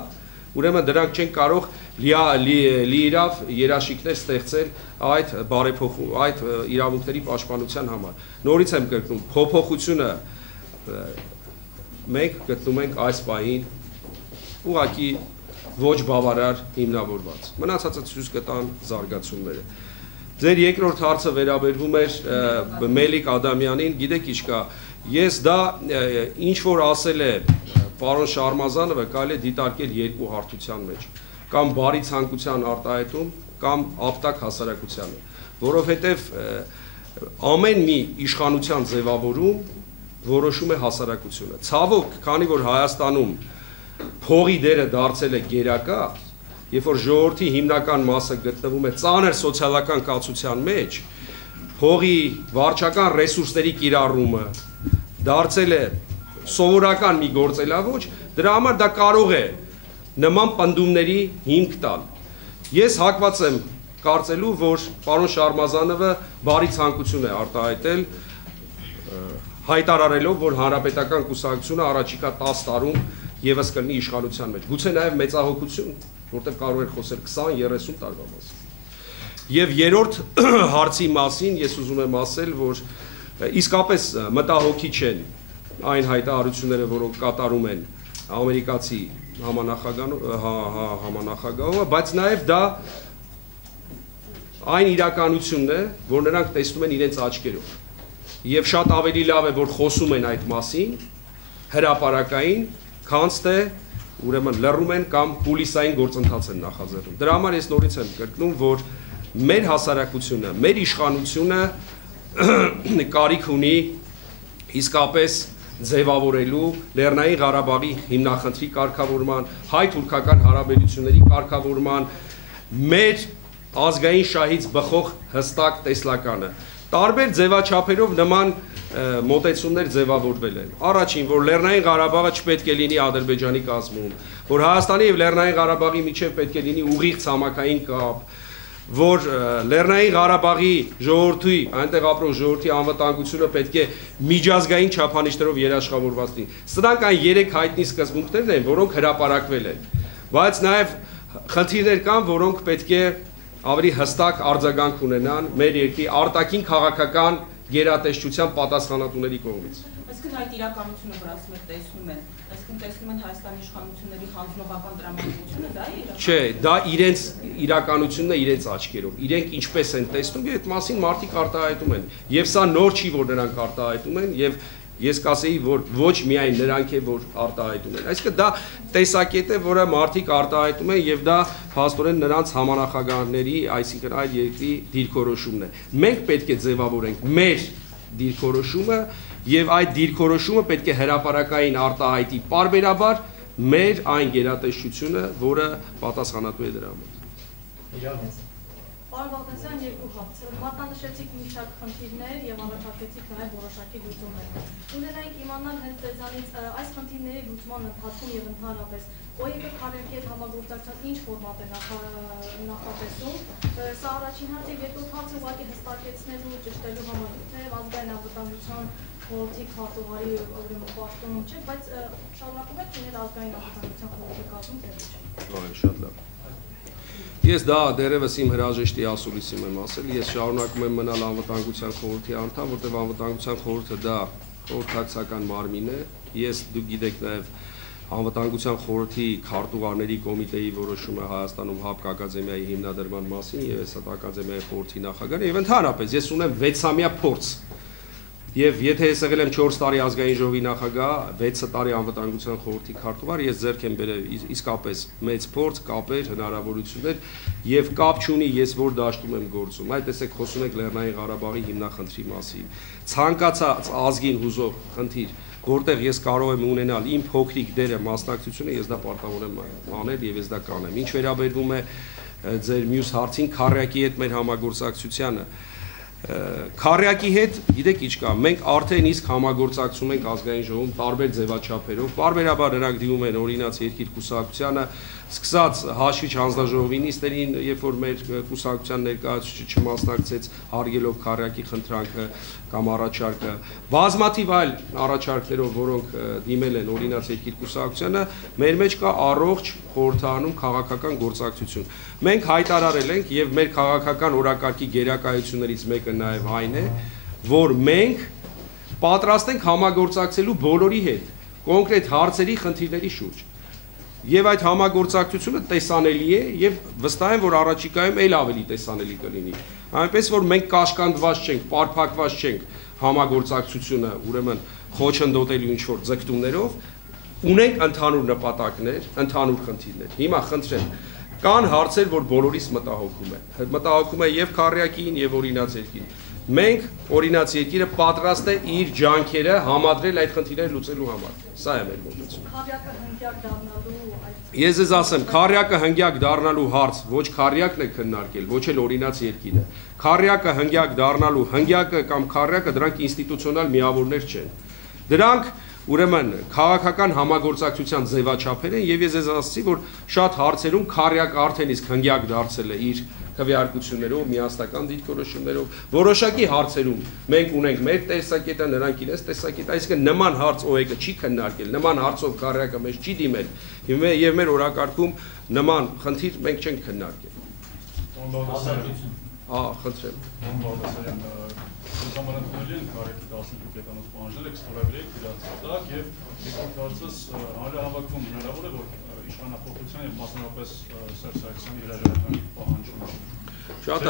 ուրեմն դրանք չեն կարող լիիրավ երաշխիքներ ստեղծել այդ իրավունքների պաշտպանության համար։ Նորից եմ կրկնում, փոփոխությունը մենք գտնում ենք այս պահին ուղղակի ոչ բավարար հիմնավորված։ Մնացածը ցույց կտան զարգացումները։ Ձեր երկրորդ հարցը վերաբերվում էր Մելիք Ադամյանին, գիտեք ինչ կա, ես դա ինչ որ ասել է պարոն Շարմազանովը կարելի է դիտարկել երկու հարթության մեջ, կամ բարի ցանկության արտահայտում, կամ ապտակ հասարակությանը, որովհետև ամեն մի իշխանության ձևավորում որոշում է հասարակությունը։ Ցավոք, քանի որ Հայաստանում փողի դերը դարձել է գերակա, երբ որ ժողովրդի հիմնական մասը գտնվում է ծանր սոցիալական կացության մեջ, փողի վարչական ռեսուրսների կիրառումը դարձել է սովորական մի գործելավոճ, դրա համար դա կարող է նման պնդումների հիմք տալ։ Ես հակված եմ կարծելու, որ պարոն Շարմազանովը բարի ցանկություն է արտահայտել, հայտարարելով, որ հանրապետական կուսակցությունը առաջիկա 10 տարում եւս կլինի իշխանության մեջ։ Գուցե նաեւ մեծահոգություն, որտեղ կարող է խոսել 20-30 տարվա մասին։ Եվ երրորդ հարցի մասին ես ուզում եմ ասել, որ իսկապես մտահոգիչ են այն հայտարարությունները, որոնք կատարում են ամերիկացի համանախագահողը, բայց նաև դա այն իրականությունն է, որ նրանք տեսնում են իրենց աչքերով։ Եվ շատ ավելի լավ է, որ խոսում են այդ մասին հրապարակային, քան թե ուրեմն լռում են կամ կուլիսային գործընթաց են նախաձեռնում։ Դրա համար ես նորից եմ կրկնում, որ մեր հասարակությունը, մեր իշխանությունը կարիք ունի իսկապես ձևավորելու Լեռնային Ղարաբաղի հիմնախնդրի կարգավորման, հայ-թուրքական հարաբերությունների կարգավորման, մեր ազգային շահից բխող հստակ տեսլականը։ Տարբեր ձևաչափերով նման մոտեցումներ ձևավորվել են։ Առաջին, որ Լեռնային Ղարաբաղը չպետք է լինի Ադրբեջանի կազմում, որ Հայաստանի եւ Լեռնային Ղարաբաղի միջև պետք է լինի ուղիղ ցամաքային կապ, որ Լեռնային Ղարաբաղի ժողովրդի, այնտեղ ապրող ժողովրդի անվտանգությունը պետք է միջազգային չափանիշներով երաշխավորված լինի։ Սրանք այն 3 հայտնի սկզբունքներն են, որոնք հրապարակվել են, բայց նաև խնդիրներ կան, որոնք պետք է ավելի հստակ արձագանք ունենան մեր երկրի արտաքին քաղաքական գերատեսչության պատասխանատուների կողմից։ Այսինքն այդ իրականությունը, որ ասում եք տեսնում են, այսինքն տեսնում են Հայաստանի իշխանությունների խանձնողական տրամադրությունը, դա է իրականությունը։ Չէ, դա իրենց իրականությունն է իրենց աչքերով։ Իրենք ինչպես են տեսնում, այդ մասին մարդիկ արտահայտում են։ Եվ սա նոր չի, որ նրանք արտահայտում են, եւ ես կասեի, որ ոչ միայն նրանք է, որ արտահայտում են։ Այսինքն դա տեսակետ է, որը մարդիկ արտահայտում են եւ դա փաստորեն նրանց համանախագահների, այսինքն այլ երկրի դիրքորոշումն է։ Մենք պետք է ձևավորենք մեր դիրքորոշումը եւ այդ դիրքորոշումը պետք է հրապարակային արտահայտի պարբերաբար մեր այն գերատեսչությունը, որը պատասխանատու է դրա համար։ Պարոն Բաղդասարյան, երկու հարց։ Մատնանշեցիք մի շարք խնդիրներ եւ առաջարկեցիք նաեւ որոշակի լուծումներ։ Ուզենայինք իմանալ հենց ձեզանից այս խնդիրների լուծման ընթացքում եւ ընդհանրապես ՕԵԿ քարերքի հետ համագործակցության ինչ ֆորմատ է նախատեսում։ Սա առաջին հարցը, եւ երկրորդ հարցը ուղղակի հստակեցնելու, ճշտելու համար, թեև ազգային անվտանգության խորհրդի քարտուղարի պաշտոնում չէ, բայց շարունակում եք լինել ազգային անվտանգության խորհրդի կազմում, թե ոչ։ Այո, շատ լավ։ Ես դա դերևս իմ հրաժեշտի ասուլիսում եմ ասել, ես շարունակում եմ մնալ անվտանգության խորհրդի անդամ, որտեղ անվտանգության խորհուրդը դա խորհրդակցական մարմին է, ես դուք գիտեք նաև անվտանգության խորհրդի քարտուղարների կոմիտեի որոշումը Հայաստանում ՀԱՊԿ ակադեմիայի հիմնադրման մասին եւ այս ակադեմիայի խորհրդի նախագահը եւ ընդհանրապես ես ունեմ 6-ամյա փորձ Եվ եթե ես եղել եմ 4 տարի ազգային ժողովի նախագահ, 6 տարի անվտանգության խորհրդի քարտուղար, ես ձեռք եմ բերել իսկապես մեծ փորձ, կապեր, հնարավորություններ եւ կապ չունի ես որ դաշտում եմ գործում։ Այդ տեսեք խոսում եք Լեռնային Ղարաբաղի հիմնախնդրի մասին։ Ցանկացած ազգին հուզող խնդիր, որտեղ ես կարող եմ ունենալ իմ փոքրիկ դերը մասնակցությունը, ես դա պարտավոր եմ անել եւ ես դա կանեմ։ Ինչ վերաբերվում է ձեր մյուս հարցին, քարյակի հետ մեր համագործակցությանը, Քարյակի հետ, գիտեք ինչ կա, մենք արդեն իսկ համագործակցում ենք ազգային ժողովում տարբեր ձևաչափերով, պարբերաբար նրանք դիմում են օրինաց երկիր կուսակցությանը, սկսած հաշվիչ հանձնաժողովի նիստերին, երբ որ մեր կուսակցության ներկայացուցիչը չմասնակցեց հարգելով քարյակի խնդրանքը կամ առաջարկը, բազմաթիվ այլ առաջարկներով, որոնք դիմել են օրինաց երկիր կուսակցությանը, մեր մեջ կա առողջ խորհրդարանում քաղաքական գործակցություն։ Մենք հայտարարել ենք եւ մեր քաղաքական օրակարգի գերակայություններից մեկը նաեւ այն է, որ մենք պատրաստ ենք համագործակցելու բոլորի հետ կոնկրետ հարցերի, խնդիրների շուրջ։ Եվ այդ համագործակցությունը տեսանելի է եւ վստահ եմ, որ առաջիկայում ել ավելի տեսանելի կլինի։ Այնպես որ մենք կաշկանդված չենք, պարփակված չենք համագործակցությունը, ուրեմն խոչընդոտելու ինչ որ ձգտումներով, ունենք ընդհանուր նպատակներ, ընդհանուր խնդիրներ։ Հիմա խնդրեմ, կան հարցեր, որ բոլորիս մտահոգում են։ Մտահոգում է եւ քարյակին, եւ օրինաց երկին։ Մենք օրինաց երկիրը պատրաստ է իր ջանքերը համադրել այդ խնդիրները լուծելու համար։ Սա է մեր մոտեցումը։ Քարյակը հնգյակ դառնալու Ես ես ասեմ, քարյակը հնգյակ դառնալու հարց ոչ քարյակն է քննարկել, ոչ էլ օրինաց երկիրը։ Քարյակը հնգյակ դառնալու հնգյակը կամ քարյակը դրանք ինստիտուցիոնալ միավորներ չեն։ Դրանք ուրեմն քաղաքական համագործակցության ձևաչափեր են եւ ես ասացի, որ շատ հարցերում քարյակը արդեն իսկ հնգյակ դարձել է իր քվեարկություններով, միասնական դիրքորոշումներով, որոշակի հարցերում մենք ունենք մեր տեսակետը, նրանք իրենց տեսակետը, այսինքն նման հարց ՕԵԿ-ը չի քննարկել, նման հարցով քարյակը մեզ չի դիմել, եւ մեր օրակարգում նման խնդիր մենք չենք քննարկել։ Խնդրեմ։ Համարակցությունների են քարյակի 12 կետանոց պահանջել եք ստորագրեք դրանց եւ երկրորդ հարցս հանրահավաքում հնարավոր է որ իշխանապողության եւ մասնավորապես Սերժ Սարգսյանի հրաժարականի պահանջումը։ Շատ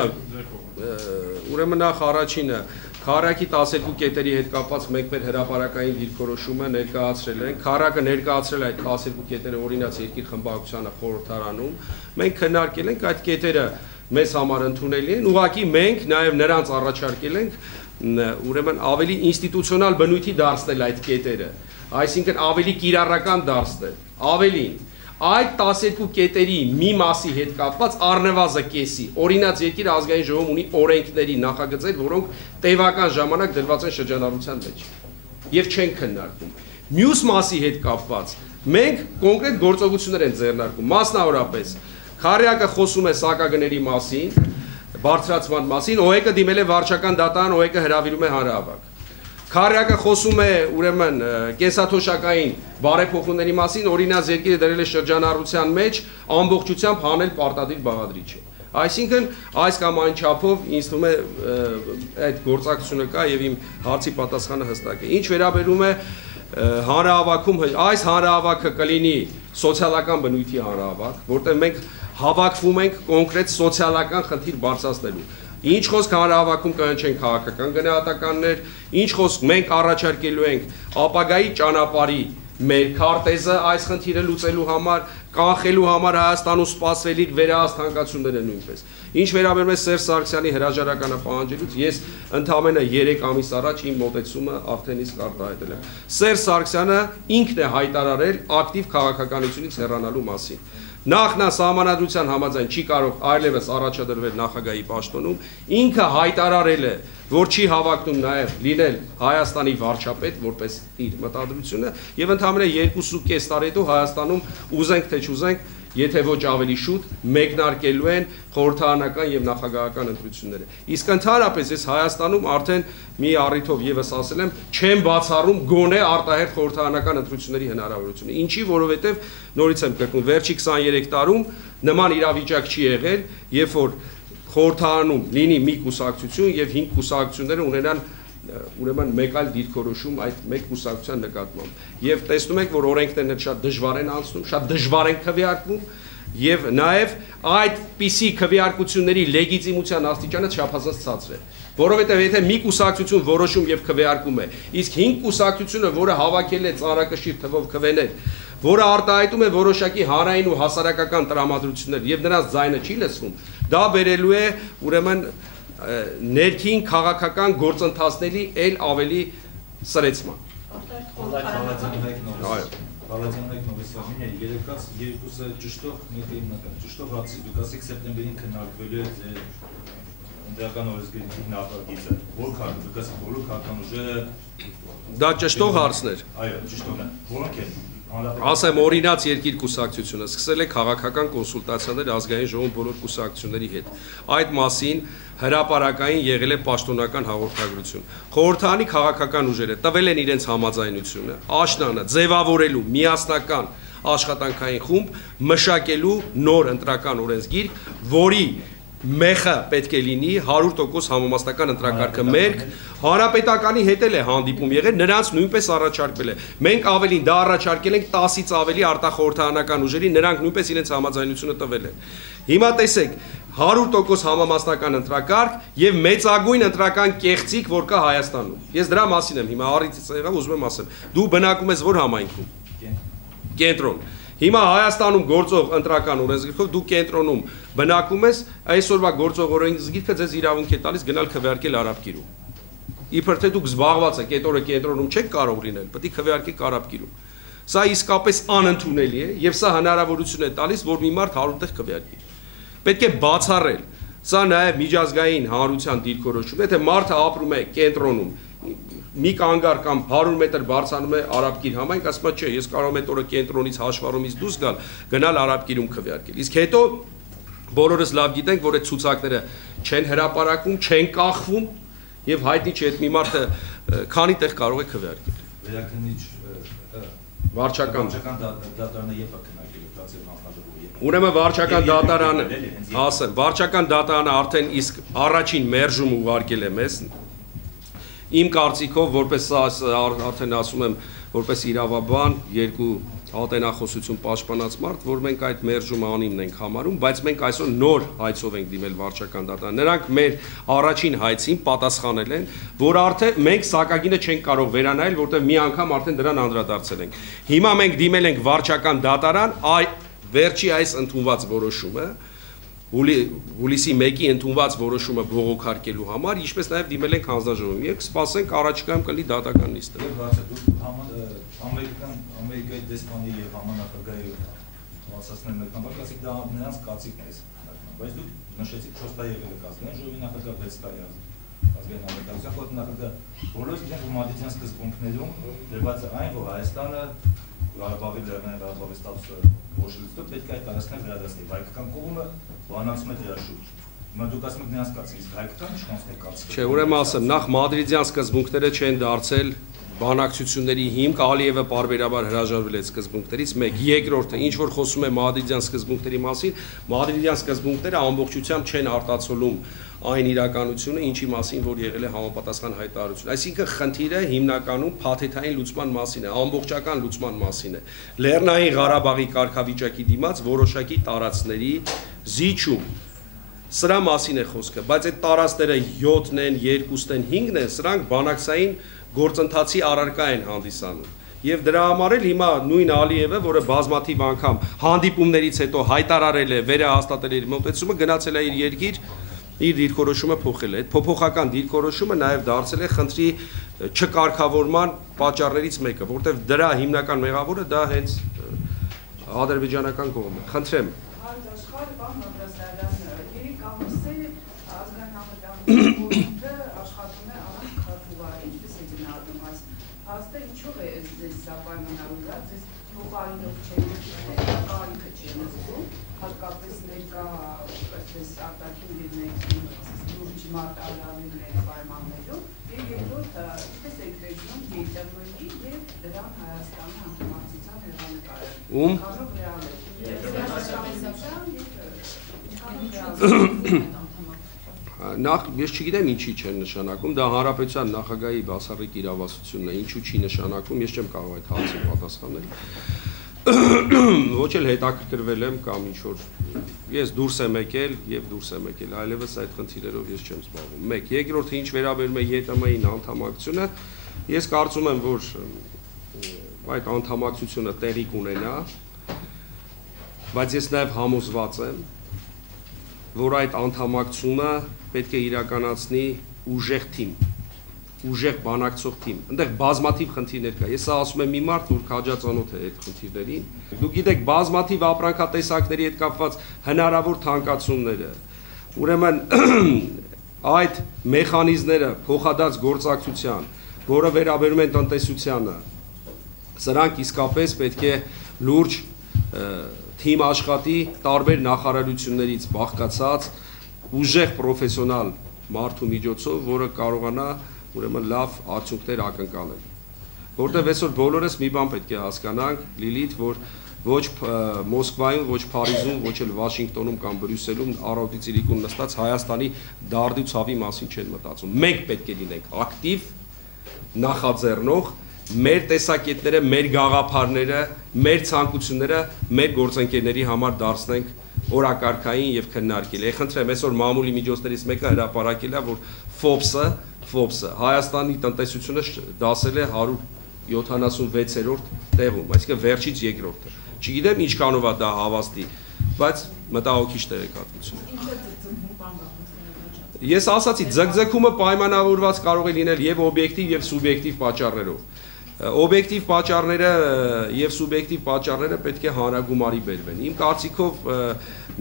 ուրեմն նախ առաջինը քարյակի 12 կետերի հետ կապված մենք մեր հրապարակային դիրքորոշումը ներկայացրել ենք։ Քարյակը ներկայացրել այդ 12 կետերը օրինաց երկիր խմբակցությանը խորհրդարանում։ Մենք քննարկել ենք այդ կետերը մեզ համար ընդունելի են, ուղղակի մենք նաև նրանց առաջարկել ենք ուրեմն ավելի ինստիտուցիոնալ բնույթի դարձնել այդ կետերը, այսինքն ավելի կիրառական դարձնել, ավելին այդ 12 կետերի մի մասի հետ կապված առնվազն կեսի օրինաց երկիր ազգային ժողովում ունի օրենքների նախագծեր, որոնք տևական ժամանակ դրված են շրջանառության մեջ եւ չեն քննարկվում։ Մյուս մասի հետ կապված մենք կոնկրետ գործողություններ են ձեռնարկում, մասնավորապես Քարյակը խոսում է սակագների մասին, բարձրացման մասին, ՕԵԿ-ը դիմել է վարչական դատարան, ՕԵԿ-ը հրավիրում է հանրահավաք։ Քարյակը խոսում է ուրեմն կենսաթոշակային բարեփոխումների մասին, օրինաց երկիրը դրել է շրջանառության մեջ ամբողջությամբ հանել պարտադիր բաղադրիչը։ Այսինքն այս կամ այն չափով ինձ թվում է այդ գործակցությունը կա եւ իմ հարցի պատասխանը հստակ է։ Ինչ վերաբերում է հանրահավաքում, այս հանրահավաքը կլինի սոցիալական բնույթի հանրահավաք, որտեղ մենք հավաքվում ենք կոնկրետ սոցիալական խնդիր բարձրացնելու։ Ինչ խոսք հանրահավաքում կհնչեն քաղաքական գնահատականներ, ինչ խոսք մենք առաջարկելու ենք ապագայի ճանապարհի մեր քարտեզը այս խնդիրը լուծելու համար, կանխելու համար Հայաստանում սպասվելիք վերահասթանկացումները նույնպես։ Ինչ վերաբերում է Սերժ Սարգսյանի հրաժարականը պահանջելուց, ես ընդամենը 3 ամիս առաջ իմ մոտեցումը արդեն իսկ արտահայտել եմ։ Սերժ Սարգսյանը ինքն է հայտարարել ակտիվ քաղաքականությունից հեռանալու մասին։ Նախ նա սահմանադրության համաձայն չի կարող այլևս առաջադրվել նախագահի պաշտոնում, ինքը հայտարարել է, որ չի հավակնում նաև լինել Հայաստանի վարչապետ, որպես իր մտադրությունը, եւ ընդամենը 2.5 տարի հետո Հայաստանում ուզենք թե չուզենք, եթե ոչ ավելի շուտ մեկնարկելու են խորհրդարանական եւ նախագահական ընտրությունները։ Իսկ ընդհանրապես ես Հայաստանում արդեն մի առիթով եւս ասել եմ, չեմ բացառում գոնե արտահերթ խորհրդարանական ընտրությունների հնարավորությունը։ Ինչի, որովհետեւ նորից եմ կրկնում, վերջի 23 տարում նման իրավիճակ չի եղել, երբ որ խորհրդարանում լինի մի կուսակցություն եւ 5 կուսակցությունները ունենան ուրեմն մեկ այլ դիրքորոշում այդ մեկ կուսակցության նկատմամբ։ Եվ տեսնում եք, որ օրենքներն շատ դժվար են անցնում, շատ դժվար են քվեարկվում, եւ նաեւ այդպիսի քվեարկությունների լեգիտիմության աստիճանը չափազանց ցածր է։ Որովհետեւ եթե մի կուսակցություն որոշում եւ քվեարկում է, իսկ 5 կուսակցությունը, որը հավաքել է ծանրակշիռ թվով քվեներ, որը արտահայտում է որոշակի հանրային ու հասարակական տրամադրություններ եւ նրանց ձայնը չի լսվում, դա բերելու է ուրեմն ներքին քաղաքական գործընթացների ել ավելի սրեցման։ Բալաձյանեք նորեսամին է, երեկած երկուսը ճշտող մեկը հիմնական, ճշտող հացի, դուք ասեք սեպտեմբերին քննարկվելու է ձեր ընդրական օրենսգրքի նախագիծը, որ քաղաք, դուք ասեք բոլոր քաղաքական ուժերը Դա ճշտող հարցներ։ Այո, ճշտողն է, որոնք են Ասեմ օրինաց երկիր կուսակցությունը սկսել է քաղաքական կոնսուլտացիաներ ազգային ժողովում բոլոր կուսակցությունների հետ։ Այդ մասին հրապարակային եղել է պաշտոնական հաղորդագրություն։ Խորհրդարանի քաղաքական ուժերը տվել են իրենց համաձայնությունը, աշնանը ձևավորելու միասնական աշխատանքային խումբ, մշակելու նոր ընտրական օրենսգիրք, որի մեխը պետք է լինի 100% համամասնական ընտրակարգը մերկ, հանրապետականի հետ էլ է հանդիպում եղել, նրանց նույնպես առաջարկվել է։ Մենք ավելին դա առաջարկել ենք 10-ից ավելի արտախորհրդարանական ուժերի, նրանք նույնպես իրենց համաձայնությունը տվել են։ Հիմա տեսեք, 100% համամասնական ընտրակարգ եւ մեծագույն ընտրական կեղծիք, որ կա Հայաստանում։ Ես դրա մասին եմ հիմա առիթից եղավ, ուզում եմ ասեմ։ Դու բնակում ես որ համայնքում։ Կենտրոն։ Հիմա Հայաստանում գործող ընտրական օրենսգիրքով դու կենտրոնում բնակում ես, այսօրվա գործող օրենսգիրքը ձեզ իրավունք է տալիս գնալ քվեարկել Արաբկիրում։ Իբր թե դուք զբաղված եք, այդ օրը կենտրոնում չեք կարող լինել, պետք է քվեարկեք Արաբկիրում։ Սա իսկապես անընդունելի է եւ սա հնարավորություն է տալիս, որ մի մարդ 100 տեղ քվեարկի։ Պետք է բացառել։ Սա նաեւ միջազգային հանրության դիրքորոշում է, եթե մարդը ապրում է կենտրոնում մի կանգար կամ 100 մետր բարձրանում է Արաբկիր համայնք, ասում է չէ, ես կարող եմ այդ օրը կենտրոնից հաշվառումից դուրս գալ, գնալ Արաբկիրում քվեարկել։ Իսկ հետո բոլորս լավ գիտենք, որ այդ ցուցակները չեն հրապարակվում, չեն կախվում եւ հայտնի չէ այդ մի մարդը քանի տեղ կարող է քվեարկել։ Վերաքննիչ վարչական դատարանը երբ է քննարկել դարձել հանձնաժողովի։ Ուրեմն վարչական դատարանը, ասեմ, վարչական դատարանը արդեն իսկ առաջին մերժում ուղարկել է մեզ։ Իմ կարծիքով, որպես արդեն ասում եմ, որպես իրավաբան, երկու ատենախոսություն պաշտպանած մարդ, որ մենք այդ մերժումը անիմն ենք համարում, բայց մենք այսօր նոր հայցով ենք դիմել վարչական դատարան։ Նրանք մեր առաջին հայցին պատասխանել են, որ արդեն մենք սակագինը չենք կարող վերանայել, որտեղ մի անգամ արդեն դրան անդրադարձել ենք։ Հիմա մենք դիմել ենք վարչական դատարան, վերջի այս ընդունված որոշումը հուլիսի 1-ի ընդունված որոշումը բողոքարկելու համար, ինչպես նաև դիմել ենք հանձնաժողովին։ Եկ սպասենք առաջիկայում կլինի դատական նիստը։ Ամերիկայի դեսպանի եւ համանախագահի ասացնեն մեկնաբան, ասիկ դա նրանց կարծիքն է, բայց դուք նշեցիք 4 տարի եղել եք ազգային ժողովի նախագահ, 6 տարի ազգային անվտանգության խորհրդի նախագահ, բոլորս իրենք հումանիտարական սկզբունքներում դրված է այն, որ Հայաստանը Ղարաբաղի լեռնային Ղարաբաղի ստատուսը որոշելուց հետո պետք է այդ տարածքները վերադարձնել։ Հայկական կողմը բանակցում է դրա շուրջ։ Հիմա դուք ասում եք նրանց կարծիք, իսկ հայկական իշխանությունների կարծիքը։ Չէ, ուրեմն ասեմ, նախ մադրիդյան սկզբունքները չեն դարձել բանակցությունների հիմք, Ալիևը պարբերաբար հրաժարվել է սկզբունքներից, մեկ, երկրորդը, ինչ որ խոսում է մադրիդյան սկզբունքների մասին, մադրիդյան սկզբունքները ամբողջությամբ չեն արտացոլում այն իրականությունը, ինչի մասին որ եղել է համապատասխան հայտարարություն։ Այսինքն խնդիրը հիմնականում փաթեթային լուծման մասին է, ամբողջական լուծման մասին է։ Լեռնային Ղարաբաղի կարգավիճակի դիմաց որոշակի տարածքների զիջում, սրա մասին է խոսքը, բայց այդ տարածքները 7-ն են, 2-ն են, 5-ն են, սրանք բանակցային գործընթացի առարկա են հանդիսանում։ Եվ դրա համար էլ հիմա նույն Ալիևը, որը բազմաթիվ անգամ հանդիպումներից հետո հայտարարել է, վերահաստատել իր մոտեցումը, գնացել է իր երկիր, իր դիրքորոշումը փոխել է։ Այդ փոփոխական դիրքորոշումը նաև դարձել է խնդրի չկարգավորման պատճառներից մեկը, որտեղ դրա հիմնական մեղավորը դա հենց ադրբեջանական կողմն է։ Խնդրեմ։ Նախ ես չգիտեմ ինչի չեն նշանակում, դա հանրապետության նախագահի բացառիկ իրավասությունն է, ինչու չի նշանակում, ես չեմ կարող այդ հարցին պատասխանել։ Ոչ էլ հետաքրքրվել եմ կամ ինչ որ ես դուրս եմ եկել եւ դուրս եմ եկել, այլևս այդ խնդիրներով ես չեմ զբաղվում։ Մեկ, երկրորդը ինչ վերաբերում է ԵՏՄ-ին անդամակցությունը, ես կարծում եմ, որ այդ անդամակցությունը տեղի կունենա, բայց ես նաեւ համոզված եմ, որ այդ անդամակցումը պետք է իրականացնի ուժեղ թիմ, ուժեղ բանակցող թիմ։ Այնտեղ բազմաթիվ խնդիրներ կա։ Ես ասում եմ մի մարդ, որ քաջածանոթ է այդ խնդիրներին։ Դուք գիտեք, բազմաթիվ ապրանքատեսակների հետ կապված հնարավոր թանկացումները։ Ուրեմն այդ մեխանիզմները փոխադարձ գործակցության, որը վերաբերում են տնտեսությանը, սրանք իսկապես պետք է լուրջ թիմ աշխատի տարբեր նախարարություններից բաղկացած ուժեղ պրոֆեսիոնալ մարդու միջոցով, որը կարողանա ուրեմն լավ արդյունքներ ակնկալել։ Որտեղ այսօր բոլորս մի բան պետք է հասկանանք, Լիլիթ, որ ոչ Մոսկվայում, ոչ Փարիզում, ոչ էլ Վաշինգտոնում կամ Բրյուսելում առավոտից իրիկուն նստած Հայաստանի դարդի ցավի մասին չեն մտածում։ Մենք պետք է լինենք ակտիվ, նախաձեռնող, մեր տեսակետները, մեր գաղափարները, մեր ցանկությունները մեր գործընկերների համար դարձնենք օրակարգային եւ քննարկել։ Խնդրեմ, այսօր մամուլի միջոցներից մեկը հրապարակել է, որ Forbes-ը Հայաստանի տնտեսությունը դասել է 176-րդ տեղում, այսինքն վերջից երկրորդը։ Չգիտեմ ինչքանով է դա հավաստի, բայց մտահոգիչ տեղեկատվություն է։ Ես ասացի, ձգձգումը պայմանավորված կարող է լինել եւ օբյեկտիվ եւ սուբյեկտիվ պատճառներով։ Օբյեկտիվ պատճառները եւ սուբյեկտիվ պատճառները պետք է հանրագումարի բերվեն։ Իմ կարծիքով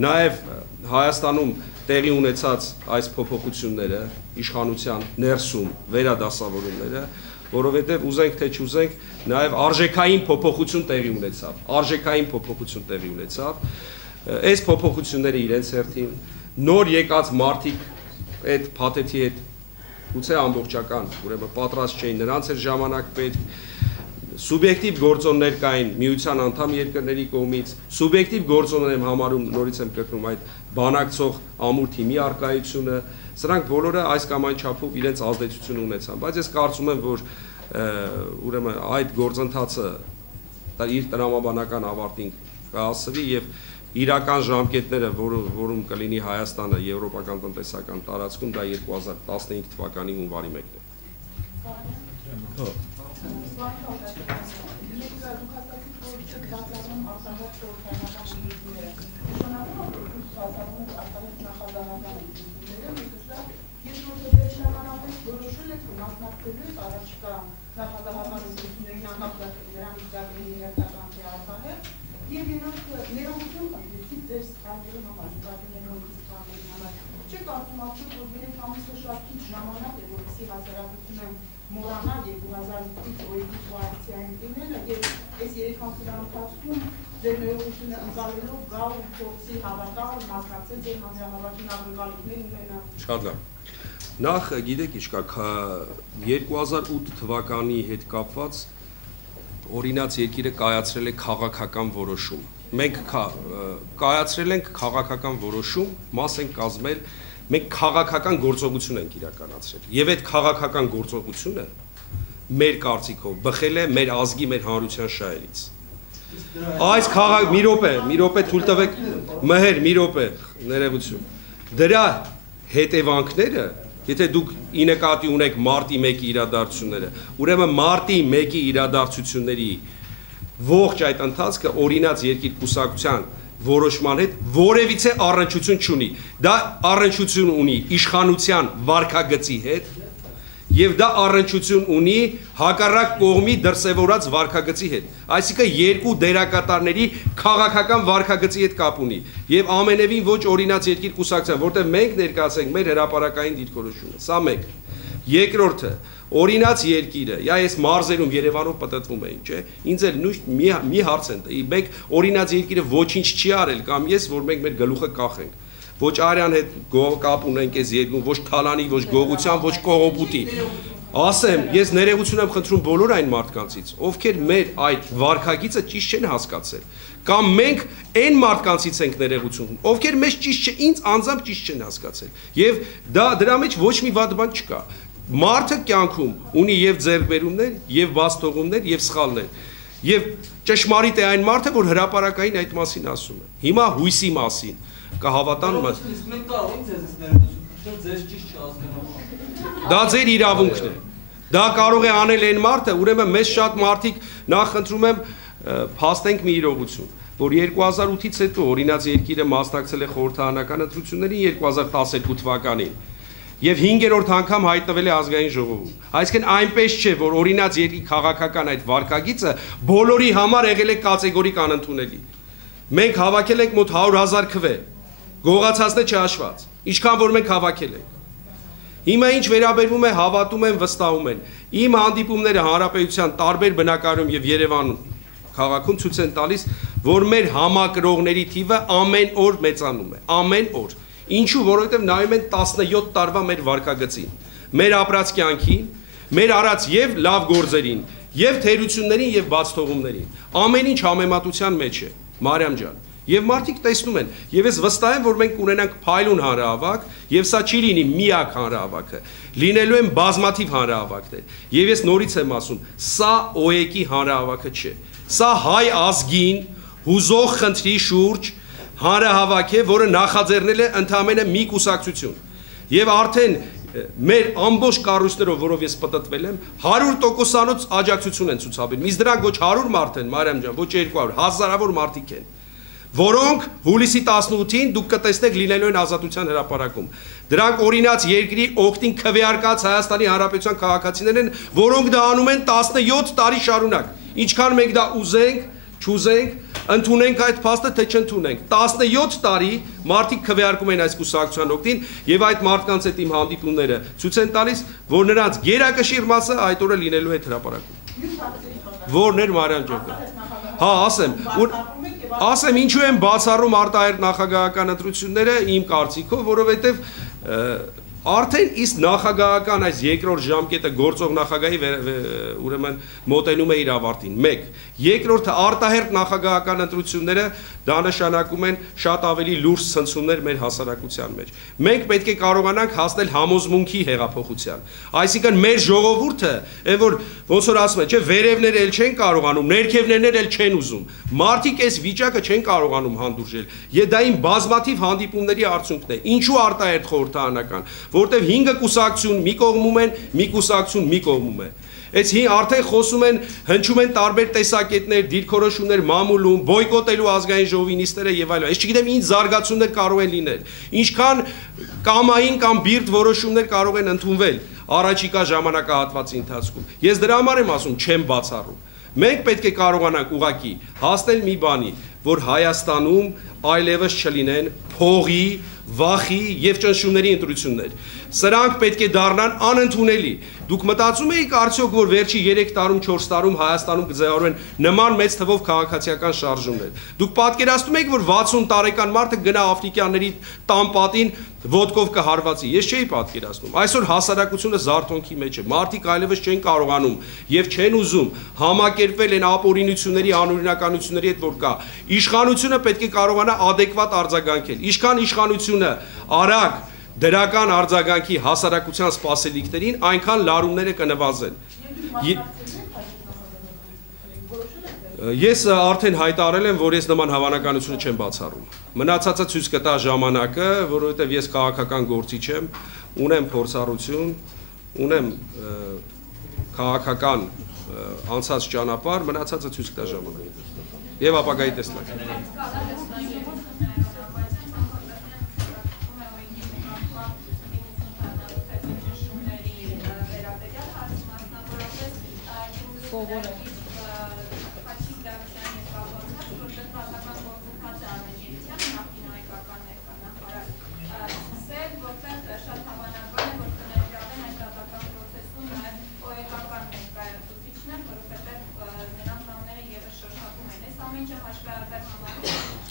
նաեւ Հայաստանում տեղի ունեցած այս փոփոխությունները իշխանության ներսում վերադասավորումները, որովհետեւ ուզենք թե չուզենք, նաեւ արժեքային փոփոխություն տեղի ունեցավ։ Արժեքային փոփոխություն տեղի ունեցավ։ Այս փոփոխությունները իրենց հերթին նոր եկած մարդիկ այդ փաթեթի հետ գուցե ամբողջական, ուրեմն պատրաստ չէին, նրանց էր ժամանակ պետք, սուբյեկտիվ գործոններ կային միության անդամ երկրների կողմից, սուբյեկտիվ գործոններ եմ համարում, նորից եմ կրկնում այդ բանակցող ամուր թիմի առկայությունը, սրանք բոլորը այս կամ այն չափով իրենց ազդեցություն ունեցան, բայց ես կարծում եմ, որ ուրեմն այդ գործընթացը իր տրամաբանական ավարտին կհասցվի եւ իրական ժամկետները, որում կլինի Հայաստանը եվրոպական տնտեսական տարածքում, դա 2015 թվականի հունվարի 1-ն է։ Եվ ներողություն ընդդիմի ձեր ստանալու համար, չեք կարծում արդյոք, որ 3 ամիսը շատ քիչ ժամանակ է, որպեսզի հասարակությունը մոռանա 2008-ից օրենքի կոալիցիային դիմելը եւ այս 3 ամսվա ընթացքում ձեր ներողությունը ընկալելով գալ ու փորձի հավատալ, մասնակցել ձեր հանրահավաքի ակնկալիքներ ունենալ։ Շատ լավ։ Նախ գիտեք ինչ կա 2008 թվականի հետ կապված օրինաց երկիրը կայացրել է քաղաքական որոշում։ Մենք կայացրել ենք քաղաքական որոշում, մաս ենք կազմել, մենք քաղաքական գործողություն ենք իրականացրել։ Եվ այդ քաղաքական գործողությունը մեր կարծիքով բխել է մեր ազգի, մեր հանրության շահերից։ Այս մի րոպե թույլ տվեք, մհեր, մի րոպե, ներողություն։ Դրա հետևանքները, եթե դուք ի նկատի ունեք մարտի 1-ի իրադարձությունները, ուրեմն մարտի 1-ի իրադարձությունների ողջ այդ ընթացքը օրինաց երկիր կուսակցության որոշման հետ որևիցե առնչություն չունի։ Դա առնչություն ունի իշխանության վարքագծի հետ եւ դա առնչություն ունի հակառակ կողմի դրսևորած վարքագծի հետ։ Այսինքն երկու դերակատարների քաղաքական վարքագծի հետ կապ ունի եւ ամենևին ոչ օրինաց երկիր կուսակցության, որտեղ մենք ներկայացենք մեր հրապարակային դիրքորոշումը։ Սա մեկ։ Երկրորդը, օրինաց երկիրը, այս մարզերում Երևանով պատտվում էին, չէ՞։ Ինձ էլ մի հարց են տալի, մենք օրինաց երկիրը ոչինչ չի արել կամ ես, որ մենք մեր գլուխը կախենք։ Ոչ արյան հետ կապ ունենք այս երկրում, ոչ թալանի, ոչ գողության, ոչ կողոպուտի։ Ասեմ, ես ներողություն եմ խնդրում բոլոր այն մարդկանցից, ովքեր մեր այդ վարքագիծը ճիշտ չեն հասկացել, կամ մենք այն մարդկանցից ենք ներողություն, ովքեր մեզ ճիշտ ինձ անձամբ ճիշտ չեն հասկացել։ Եվ դրա մեջ ոչ մի վատ բան չկա։ Մարդը կյանքում ունի եւ ձեռքբերումներ, եւ բացթողումներ, եւ սխալներ։ Եվ ճշմարիտ է այն մարդը, որ հրապարակային այդ մասին ասում է։ Հիմա հույսի մասին կհավատան մենք կարող ենք ձեզ ներողություն, ձեզ ճիշտ չհասկանալու։ Դա ձեր իրավունքն է։ Դա կարող է անել այն մարդը, ուրեմն մեզ շատ մարդիկ նախ խնդրում եմ փաստենք մի իրողություն, որ 2008-ից հետո օրինաց երկիրը մասնակցել է խորհրդարանական ընտրություններին 2012 թվականին եւ 5-րդ անգամ հայտնվել է ազգային ժողովում։ Այսինքն այնպես չէ, որ օրինաց երկրի քաղաքական այդ վարքագիծը բոլորի համար եղել է կատեգորիկ անընդունելի։ Մենք հավաքել ենք մոտ 100,000 քվե, գողացածն է չհաշված, ինչքան որ մենք հավաքել ենք։ Հիմա ինչ վերաբերվում է հավատում են, վստահում են։ Իմ հանդիպումները հանրապետության տարբեր բնակարանում եւ Երևանում քաղաքում ցույց են տալիս, որ մեր համակրողների թիվը ամեն օր մեծանում է, ամեն օր։ Ինչու, որովհետև նայում են 17 տարվա մեր վարքագծին, մեր ապրած կյանքին, մեր արած եւ լավ գործերին, եւ թերություններին եւ բացթողումներին։ Ամեն ինչ համեմատության մեջ է, Մարիամ ջան։ Եվ մարդիկ տեսնում են, եւ ես վստահ եմ, որ մենք կունենանք փայլուն հանրահավաք, եւ սա չի լինի միակ հանրահավաքը, լինելու են բազմաթիվ հանրահավաքներ։ Եվ ես նորից եմ ասում, սա ՕԵԿ-ի հանրահավաքը չէ։ Սա հայ ազգին հուզող խնդրի շուրջ հանրահավաք է, որը նախաձեռնել է ընդամենը մի կուսակցություն։ Եվ արդեն մեր ամբողջ կառույցներով, որով ես պատտվել եմ, 100%-անոց աջակցություն են ցուցաբերում։ Իսկ դրանք ոչ 100 մարդ են, Մարիամ ջան, ոչ 200, հազարավոր մարդիկ են, որոնք հուլիսի 18-ին դուք կտեսնեք լինելու են Ազատության հրապարակում։ Դրանք օրինաց երկրի օգտին քվեարկած Հայաստանի Հանրապետության քաղաքացիներ են, որոնք դա անում են 17 տարի շարունակ։ Ինչքան մենք դա ուզենք, չուզենք, ընդունենք այդ փաստը, թե չընդունենք։ 17 տարի մարդիկ քվեարկում են այս կուսակցության օգտին եւ այդ մարդկանց հետ իմ հանդիպումները ցույց են տալիս, որ նրանց գերակշիռ մասը այդ օրը լինելու է հրապարակում։ Որներ Մարիամ ջան։ Հա, ասեմ, ինչու են բացառում արտահերթ նախագահական ընտրությունները իմ կարծիքով, որովհետեւ արդեն իսկ նախագահական այս երկրորդ ժամկետը գործող նախագահի ուրեմն մոտենում է իր ավարտին։ 1. Երկրորդը արտահերթ նախագահական ընտրությունները դա նշանակում են շատ ավելի լուրջ ցնցումներ մեր հասարակության մեջ։ Մենք պետք է կարողանանք հասնել համոզմունքի հեղափոխության։ Այսինքն մեր ժողովուրդը, այն որ ոնց որ ասում են, չէ, վերևներ էլ չեն կարողանում, ներքևներներ էլ չեն ուզում։ Մարդիկ այս վիճակը չեն կարողանում հանդուրժել։ Եվ դա իմ բազմաթիվ հանդիպումների արդյունքն է։ Ինչու արտահերթ խորհրդարանական, որտեղ 5 կուսակցություն մի կողմում են, մի կուսակցություն մի կողմում է։ Այս արդեն խոսում են, հնչում են տարբեր տեսակետներ, դիրքորոշումներ մամուլում, բոյկոտելու ազգային ժողովի նիստերը եւ այլն։ Ես չգիտեմ ինչ զարգացումներ կարող են լինել, ինչքան կամային կամ բիրտ որոշումներ կարող են ընդունվել առաջիկա ժամանակահատվածի ընթացքում։ Ես դրա համար եմ ասում, չեմ բացառում։ Մենք պետք է կարողանանք ուղղակի հասնել մի բանի, որ Հայաստանում այլևս չլինեն փողի, վախի եւ ճնշումների ընտրություններ։ Սրանք պետք է դառնան անընդունելի։ Դուք մտածում եք արդյոք որ վերջի 3 տարում, 4 տարում Հայաստանում կձևավորեն նման մեծ թվով քաղաքացիական շարժումներ։ Դուք պատկերացնում եք որ 60 տարեկան մարդը գնա աֆրիկյանների տան պատին ոտքով կհարվածի։ Ես չէի պատկերացնում։ Այսօր հասարակությունը զարթոնքի մեջ է։ Մարդիկ այլևս չեն կարողանում եւ չեն ուզում համակերպվել այն ապօրինությունների, անօրինականությունների հետ, որ կա։ Իշխանությունը պետք է կարողանա adekvat արձագանքել։ Ինչքան իշխանությունը արագ դրական արձագանքի հասարակության սպասելիքներին, այնքան լարումները կնվազեն։ Ես արդեն հայտարարել եմ, որ ես նման հավանականությունը չեմ բացառում։ Մնացածը ցույց կտա ժամանակը, որովհետև ես քաղաքական գործիչ եմ, ունեմ փորձառություն, ունեմ քաղաքական անցած ճանապարհ, մնացածը ցույց կտա ժամանակը։ Եվ ապագայի տեսնենք։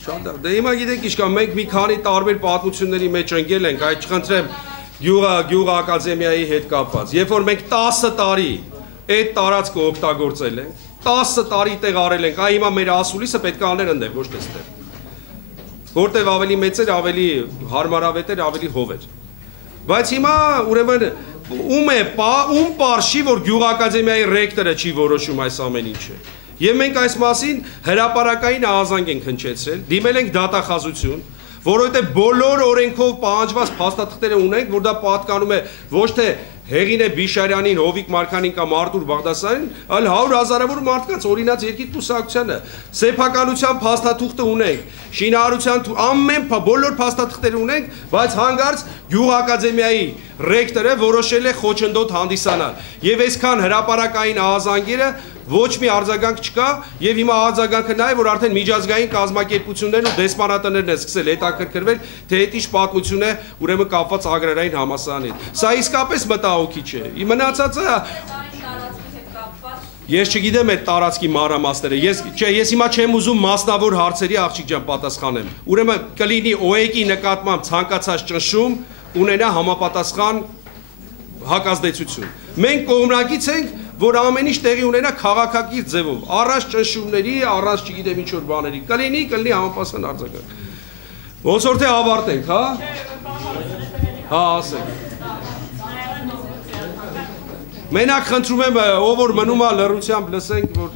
Դե հիմա գիտեք ինչ կա, մենք մի քանի տարբեր պատմությունների մեջ ընկել ենք, այդ չխնդրեմ գյուղ ակադեմիայի հետ կապված։ Երբ որ մենք 10 տարի այդ տարածքը օգտագործել ենք, 10 տարի տեղ արել ենք, այ հիմա մեր ասուլիսը պետք է աներ ընդեղ, ոչ թե ստեղ։ Որտեվ ավելի մեծ էր, ավելի հարմարավետ էր, ավելի հով էր։ Բայց հիմա ուրեմն ում պարշի, որ գյուղ ակադեմիայի ռեկտորը չի որոշում այս ամեն ինչը։ Եվ մենք այս մասին հրապարակային ահազանգ ենք հնչեցրել, դիմել ենք դատախազություն, որովհետև բոլոր օրենքով պահանջված փաստաթղթերը ունենք, որ դա պատկանում է ոչ թե Հեղինե Բիշարյանին, Հովիկ Մարգարյանին կամ Արտուր Բաղդասարյանին, այլ 100,000-ավոր մարդկանց օրինաց երկիր կուսակցությանը։ Սեփականության փաստաթուղթը ունենք, շինարարության ամեն բոլոր փաստաթղթերը ունենք, բայց հանկարծ գյուղ ակադեմիայի ռեկտորը որոշել է խոչընդոտ հանդիսանալ։ Եվ այսքան հրապարակային ահազանգերը ոչ մի արձագանք չկա, եւ հիմա արձագանքը նա է, որ արդեն միջազգային կազմակերպություններն ու դեսպանատներն են սկսել հետաքրքրվել, թե այդ ինչ պատմություն է ուրեմն կապված agrarային համալսարանի հետ։ Սա իսկապես մտահոգիչ է։ Մնացածը ես չգիտեմ այդ տարածքի մանրամասները։ Ես հիմա չեմ ուզում մասնավոր հարցերի աղջիկ ջան պատասխանեմ։ Ուրեմն կլինի ՕԵԿ-ի նկատմամբ ցանկացած ճնշում ունենա համապատասխան հակազդեցություն։ Մենք կողմնակից ենք, որ ամեն ինչ տեղի ունենա քաղաքակիրթ ձևով, առանց ճնշումների, առանց չգիտեմ ինչ որ բաների, կլինի համապատասխան արձագանք։ Ոնց որ թե ավարտենք, հա? Հա, ասենք։ Մենակ խնդրում եմ, ով որ մնում է լռությամբ լսենք, որ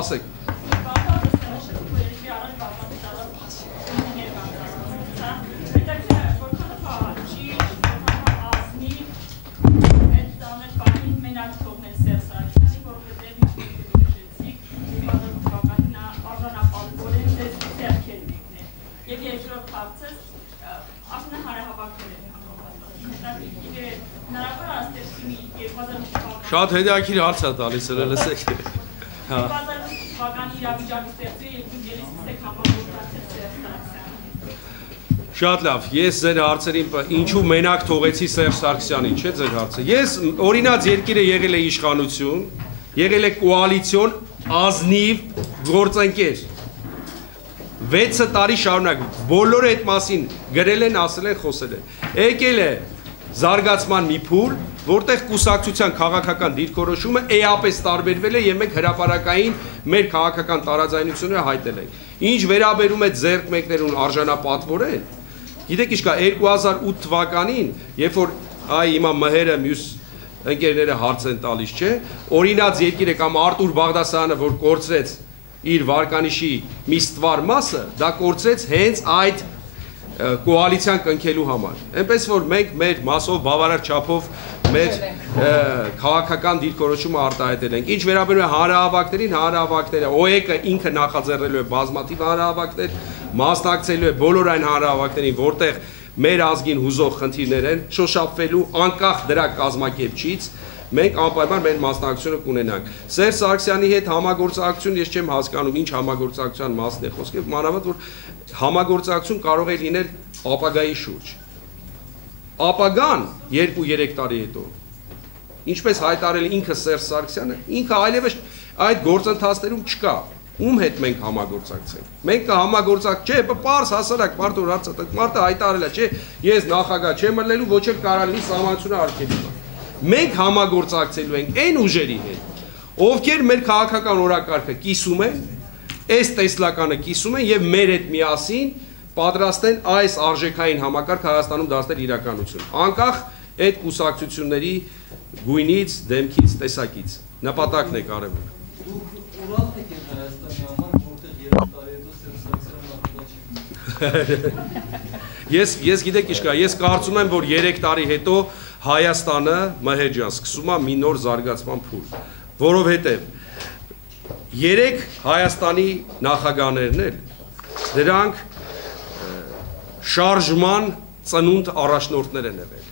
ասեք։ Շատ հետաքրքիր հարց է տալիս, լսեք։ Շատ լավ, ես ձեր հարցերին ինչու մենակ թողեցի Սերժ Սարգսյանին, չէ՞ ձեր հարցը։ Ես օրինաց երկիրը եղել է իշխանություն, եղել է կոալիցիոն, ազնիվ գործընկեր։ 6 տարի շարունակ բոլորը այդ մասին գրել են, ասել են, խոսել են։ Եկել է զարգացման մի փուլ, որտեղ կուսակցության քաղաքական դիրքորոշումը էապես տարբերվել է եւ մենք հրապարակային մեր քաղաքական տարաձայնությունները հայտնել ենք։ Ինչ վերաբերում է ձեռք մեկներուն արժանապատվորեն, գիտեք ինչ կա 2008 թվականին, երբ որ հիմա Մհերը մյուս ընկերները հարց են տալիս, չէ, օրինաց երկիրը կամ Արտուր Բաղդասարյանը, որ կորցրեց իր վարկանիշի մի ստվար մասը, դա կորցրեց հենց այդ կոալիցիան կնքելու համար։ Այնպես որ մենք մեր մասով բավարար չափով մեր քաղաքական դիրքորոշումը արտահայտել ենք։ Ինչ վերաբերում է հանրահավաքներին, հանրահավաքները ՕԵԿ-ը ինքը նախաձեռնելու է բազմաթիվ հանրահավաքներ, մասնակցելու է բոլոր այն հանրահավաքներին, որտեղ մեր ազգին հուզող խնդիրներ են շոշափվելու անկախ դրա կազմակերպչից, մենք անպայման մեր մասնակցությունը կունենանք։ Սերժ Սարգսյանի հետ համագործակցություն ես չեմ հասկանում, ինչ համագործակցության մասն է խոսքը, մանավանդ որ համագործակցություն կարող է լինել ապագայի շուրջ։ Ապագան 2-3 տարի հետո, ինչպես հայտարարել ինքը Սերժ Սարգսյանը, ինքը այլևս այդ գործընթացներում չկա։ Ում հետ մենք համագործակցենք։ Մենք կհամագործակ, չէ, պարզ հասարակ, մարդու հարցը, մարդը հայտարարել է, չէ, ես նախագահ չեմ ըլնելու, ոչ էլ կարալի սահմանությունը արգելում։ Մենք համագործակցելու ենք այն ուժերի հետ, ովքեր մեր քաղաքական օրակարգը կիսում են, այս տեսլականը կիսում են եւ մեր հետ միասին պատրաստ են այս արժեքային համակարգ Հայաստանում դարձնել իրականություն։ Անկախ այդ կուսակցությունների գույնից, դեմքից, տեսակից։ Նպատակն է կարևոր։ Ուրախ եք եղել Հայաստանի համար, որտեղ 3 տարի հետո Սերժ Սարգսյանը նախագահ չի։ Ես գիտեք ինչ կա, ես կարծում եմ, որ 3 տարի հետո Հայաստանը, Մհեր ջան, սկսում է մի նոր զարգացման փուլ, որովհետև 3 Հայաստանի նախագահներն էլ դրանք շարժման ծնունդ առաջնորդներ են եղել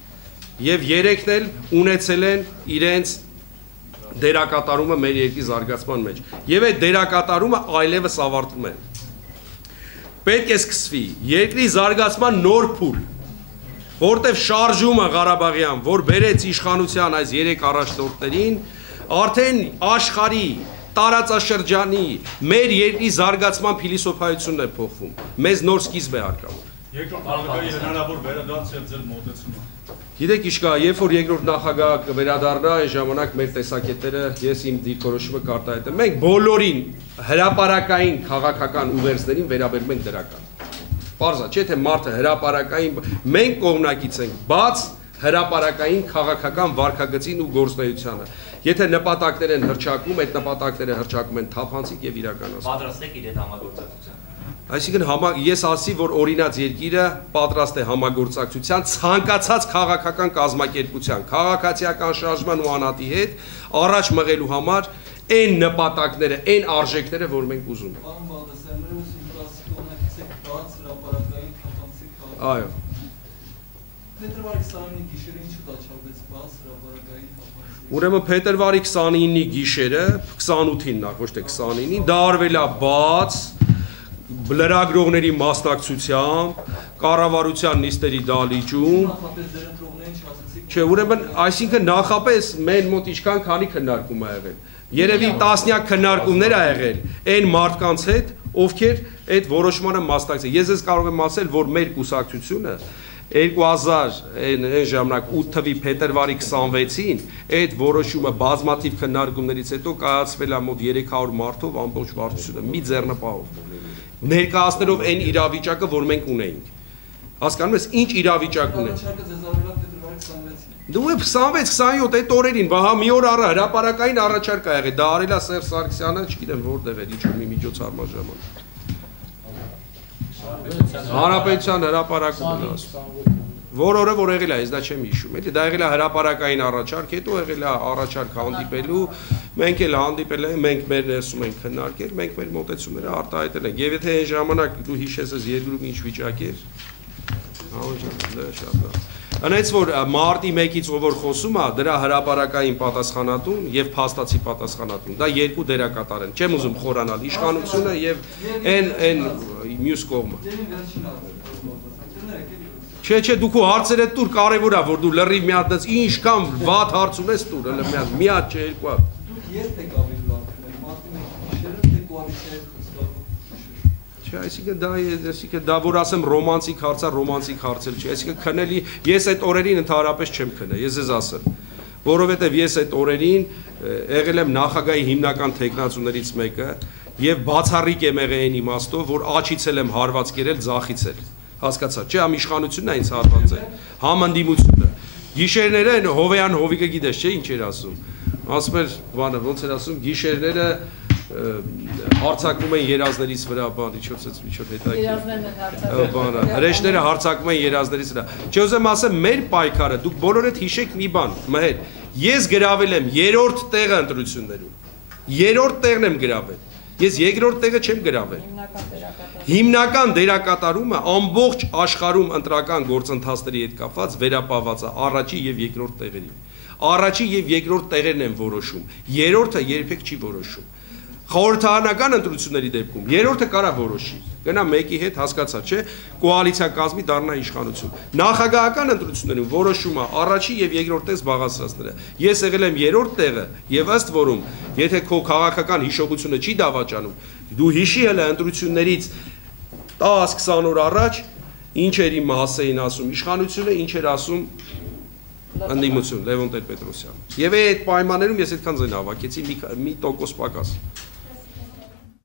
եւ 3-ն էլ ունեցել են իրենց դերակատարումը մեր երկրի զարգացման մեջ եւ այդ դերակատարումը այլևս ավարտվում է։ Պետք է սկսվի երկրի զարգացման նոր փուլ, որտեղ շարժումը Ղարաբաղյան, որ բերեց իշխանության այս 3 առաջնորդներին, արդեն աշխարհի տարածաշրջանի մեր երկրի զարգացման փիլիսոփայությունն է փոխվում։ Մեզ նոր սկիզբ է հարկավոր։ Երկրորդ նախագահի հնարավոր վերադարձ եւ ձեր մոտեցումը։ Գիտեք ինչ կա, երբ որ երկրորդ նախագահը կվերադառնա, այն ժամանակ մեր տեսակետները, ես իմ դիրքորոշումը կարտահայտեմ։ Մենք բոլորին հրապարակային քաղաքական ուղերձներին վերաբերում ենք դրական։ Պարզ է, չէ՞ թե մարդը հրապարակային, մենք կողմնակից ենք, բաց հրապարակային քաղաքական վարքագծին ու գործունեությանը։ Եթե նպատակներ են հռչակում, այդ նպատակները հռչակում են թափանցիկ եւ իրականացվում։ Պատրաստ եք իր հետ համագործակցության։ Այսինքն ես ասի, որ օրինաց երկիրը պատրաստ է համագործակցության ցանկացած քաղաքական կազմակերպության, քաղաքացիական շարժման ու անհատի հետ առաջ մղելու համար այն նպատակները, այն արժեքները, որ մենք ուզում ենք։ Պարոն Բաղդասարյան, մեր ուսումնասիրի կողմնակից եք բաց հրապարակային թափանցիկ։ Այո։ Փետրվարի 29-ի գիշերը ինչ կաչալվեց բաց հրապարակային թափանցիկ։ Ուրեմն փետրվարի 29-ի գիշերը, 28-ին նախ, ոչ թե 29-ին, դա արվել է բաց լրագրողների մասնակցությամբ, կառավարության նիստերի դալիճում։ Չէ, ուրեմն, այսինքն նախապես մեր մոտ ինչքան քանի քննարկում ա եղել։ Երևի տասնյակ քննարկումներ ա եղել այն մարդկանց հետ, ովքեր այդ որոշմանը մասնակցել։ Ես կարող եմ ասել, որ մեր կուսակցությունը 2000 այն ժամանակ 8 թվականի փետրվարի 26-ին այդ որոշումը բազմաթիվ քննարկումներից հետո կայացվել է մոտ 300 մարդով ամբողջ վարչությունը մի ձեռնպահով ներկայացնելով այն իրավիճակը, որ մենք ունեինք։ Հասկանում ես, ինչ իրավիճակ ունենք։ Դու 26-27 այդ օրերին, վահա մի օր առա հրապարակային առաջարկ ա եղել, դա արել է Սերժ Սարգսյանը, չգիտեմ որտեղ էր, ինչ մի միջոցառման ժամանակ։ Հանրապետության հրապարակում են ասում։ Որ օրը որ եղել է, ես դա չեմ հիշում, էլի, դա եղել է հրապարակային առաջարկ, հետո եղել է առաջարկ հանդիպելու, մենք էլ հանդիպել ենք, մենք մեր ներսում ենք քննարկել, մենք մեր մոտեցումները արտահայտել ենք։ Եվ եթե այն ժամանակ դու հիշես ես երկրում ինչ վիճակ էր, Անից որ մարտի 1-ից ով որ խոսում է, դրա հրապարակային պատասխանատուն եւ փաստացի պատասխանատուն, դա երկու դերակատար են։ Չեմ ուզում խորանալ իշխանությունը եւ այն մյուս կողմը։ Չէ, դու քո հարցերը տուր, կարևոր է որ դու լրիվ մի հատ ինչքան վատ հարց ունես տուր, հələ մի հատ չէ, երկու հատ։ Դուք երբ եք ավելի լավ քնել, մարտի 1-ի գիշերը թե կոալիցիայի Չէ, այսինքն դա որ ասեմ ռոմանտիկ հարցա, ռոմանտիկ հարցել չէ, այսինքն քնելի, ես այդ օրերին ընդհանրապես չեմ քնել, ես ես ասեմ, որովհետև ես այդ օրերին եղել եմ նախագահի հիմնական թեկնածուներից մեկը եւ բացառիկ եմ եղել այն իմաստով, որ աչիցել եմ հարված կերել, ձախիցել, հասկացա, չէ, ամիշխանությունն է ինձ հարվածել, համընդդիմությունը, գիշերները այն Հովեյան Հովիկը գիտես, չէ, ինչ էր ասում, ասում էր, բանը, ոնց էր ասում, գիշերները հարցակվում են երազներից վրա, բան, իչոց հետաքրքիր։ Բանը, հրեշները հարցակվում են երազներից վրա։ Չէ, ուզեմ ասեմ, մեր պայքարը, դուք բոլորդ հիշեք մի բան, Մհեր, ես գրավել եմ 3-րդ տեղը ընտրություններում։ 3-րդ տեղն եմ գրավել։ Ես 2-րդ տեղը չեմ գրավել։ Հիմնական դերակատարումը ամբողջ աշխարհում ընտրական գործընթացների հետ կապված վերապահված է առաջի եւ երկրորդ տեղերին։ Առաջի եւ երկրորդ տեղերն են որոշում։ Երրորդը երբեք չի որոշում։ խորհրդարանական ընտրությունների դեպքում երրորդը կարա որոշի, գնա մեկի հետ, հասկացա, չէ, կոալիցիա կազմի դառնա իշխանություն։ Նախագահական ընտրություններում որոշումը առաջի եւ երկրորդ տեղ զբաղացրածները։ Ես եղել եմ երրորդ տեղը եւ ըստ որում, եթե քո քաղաքական հիշողությունը չի դավաճանում, դու հիշի հələ ընտրություններից 10-20 օր առաջ ինչ էր իմ հասեին ասում իշխանությունը, ինչ էր ասում ընդդիմություն Լևոն Տեր-Պետրոսյանը։ Եվ այդ պայմաններում ես այդքան ձայն հավաքեցի մի տոկոս պակաս։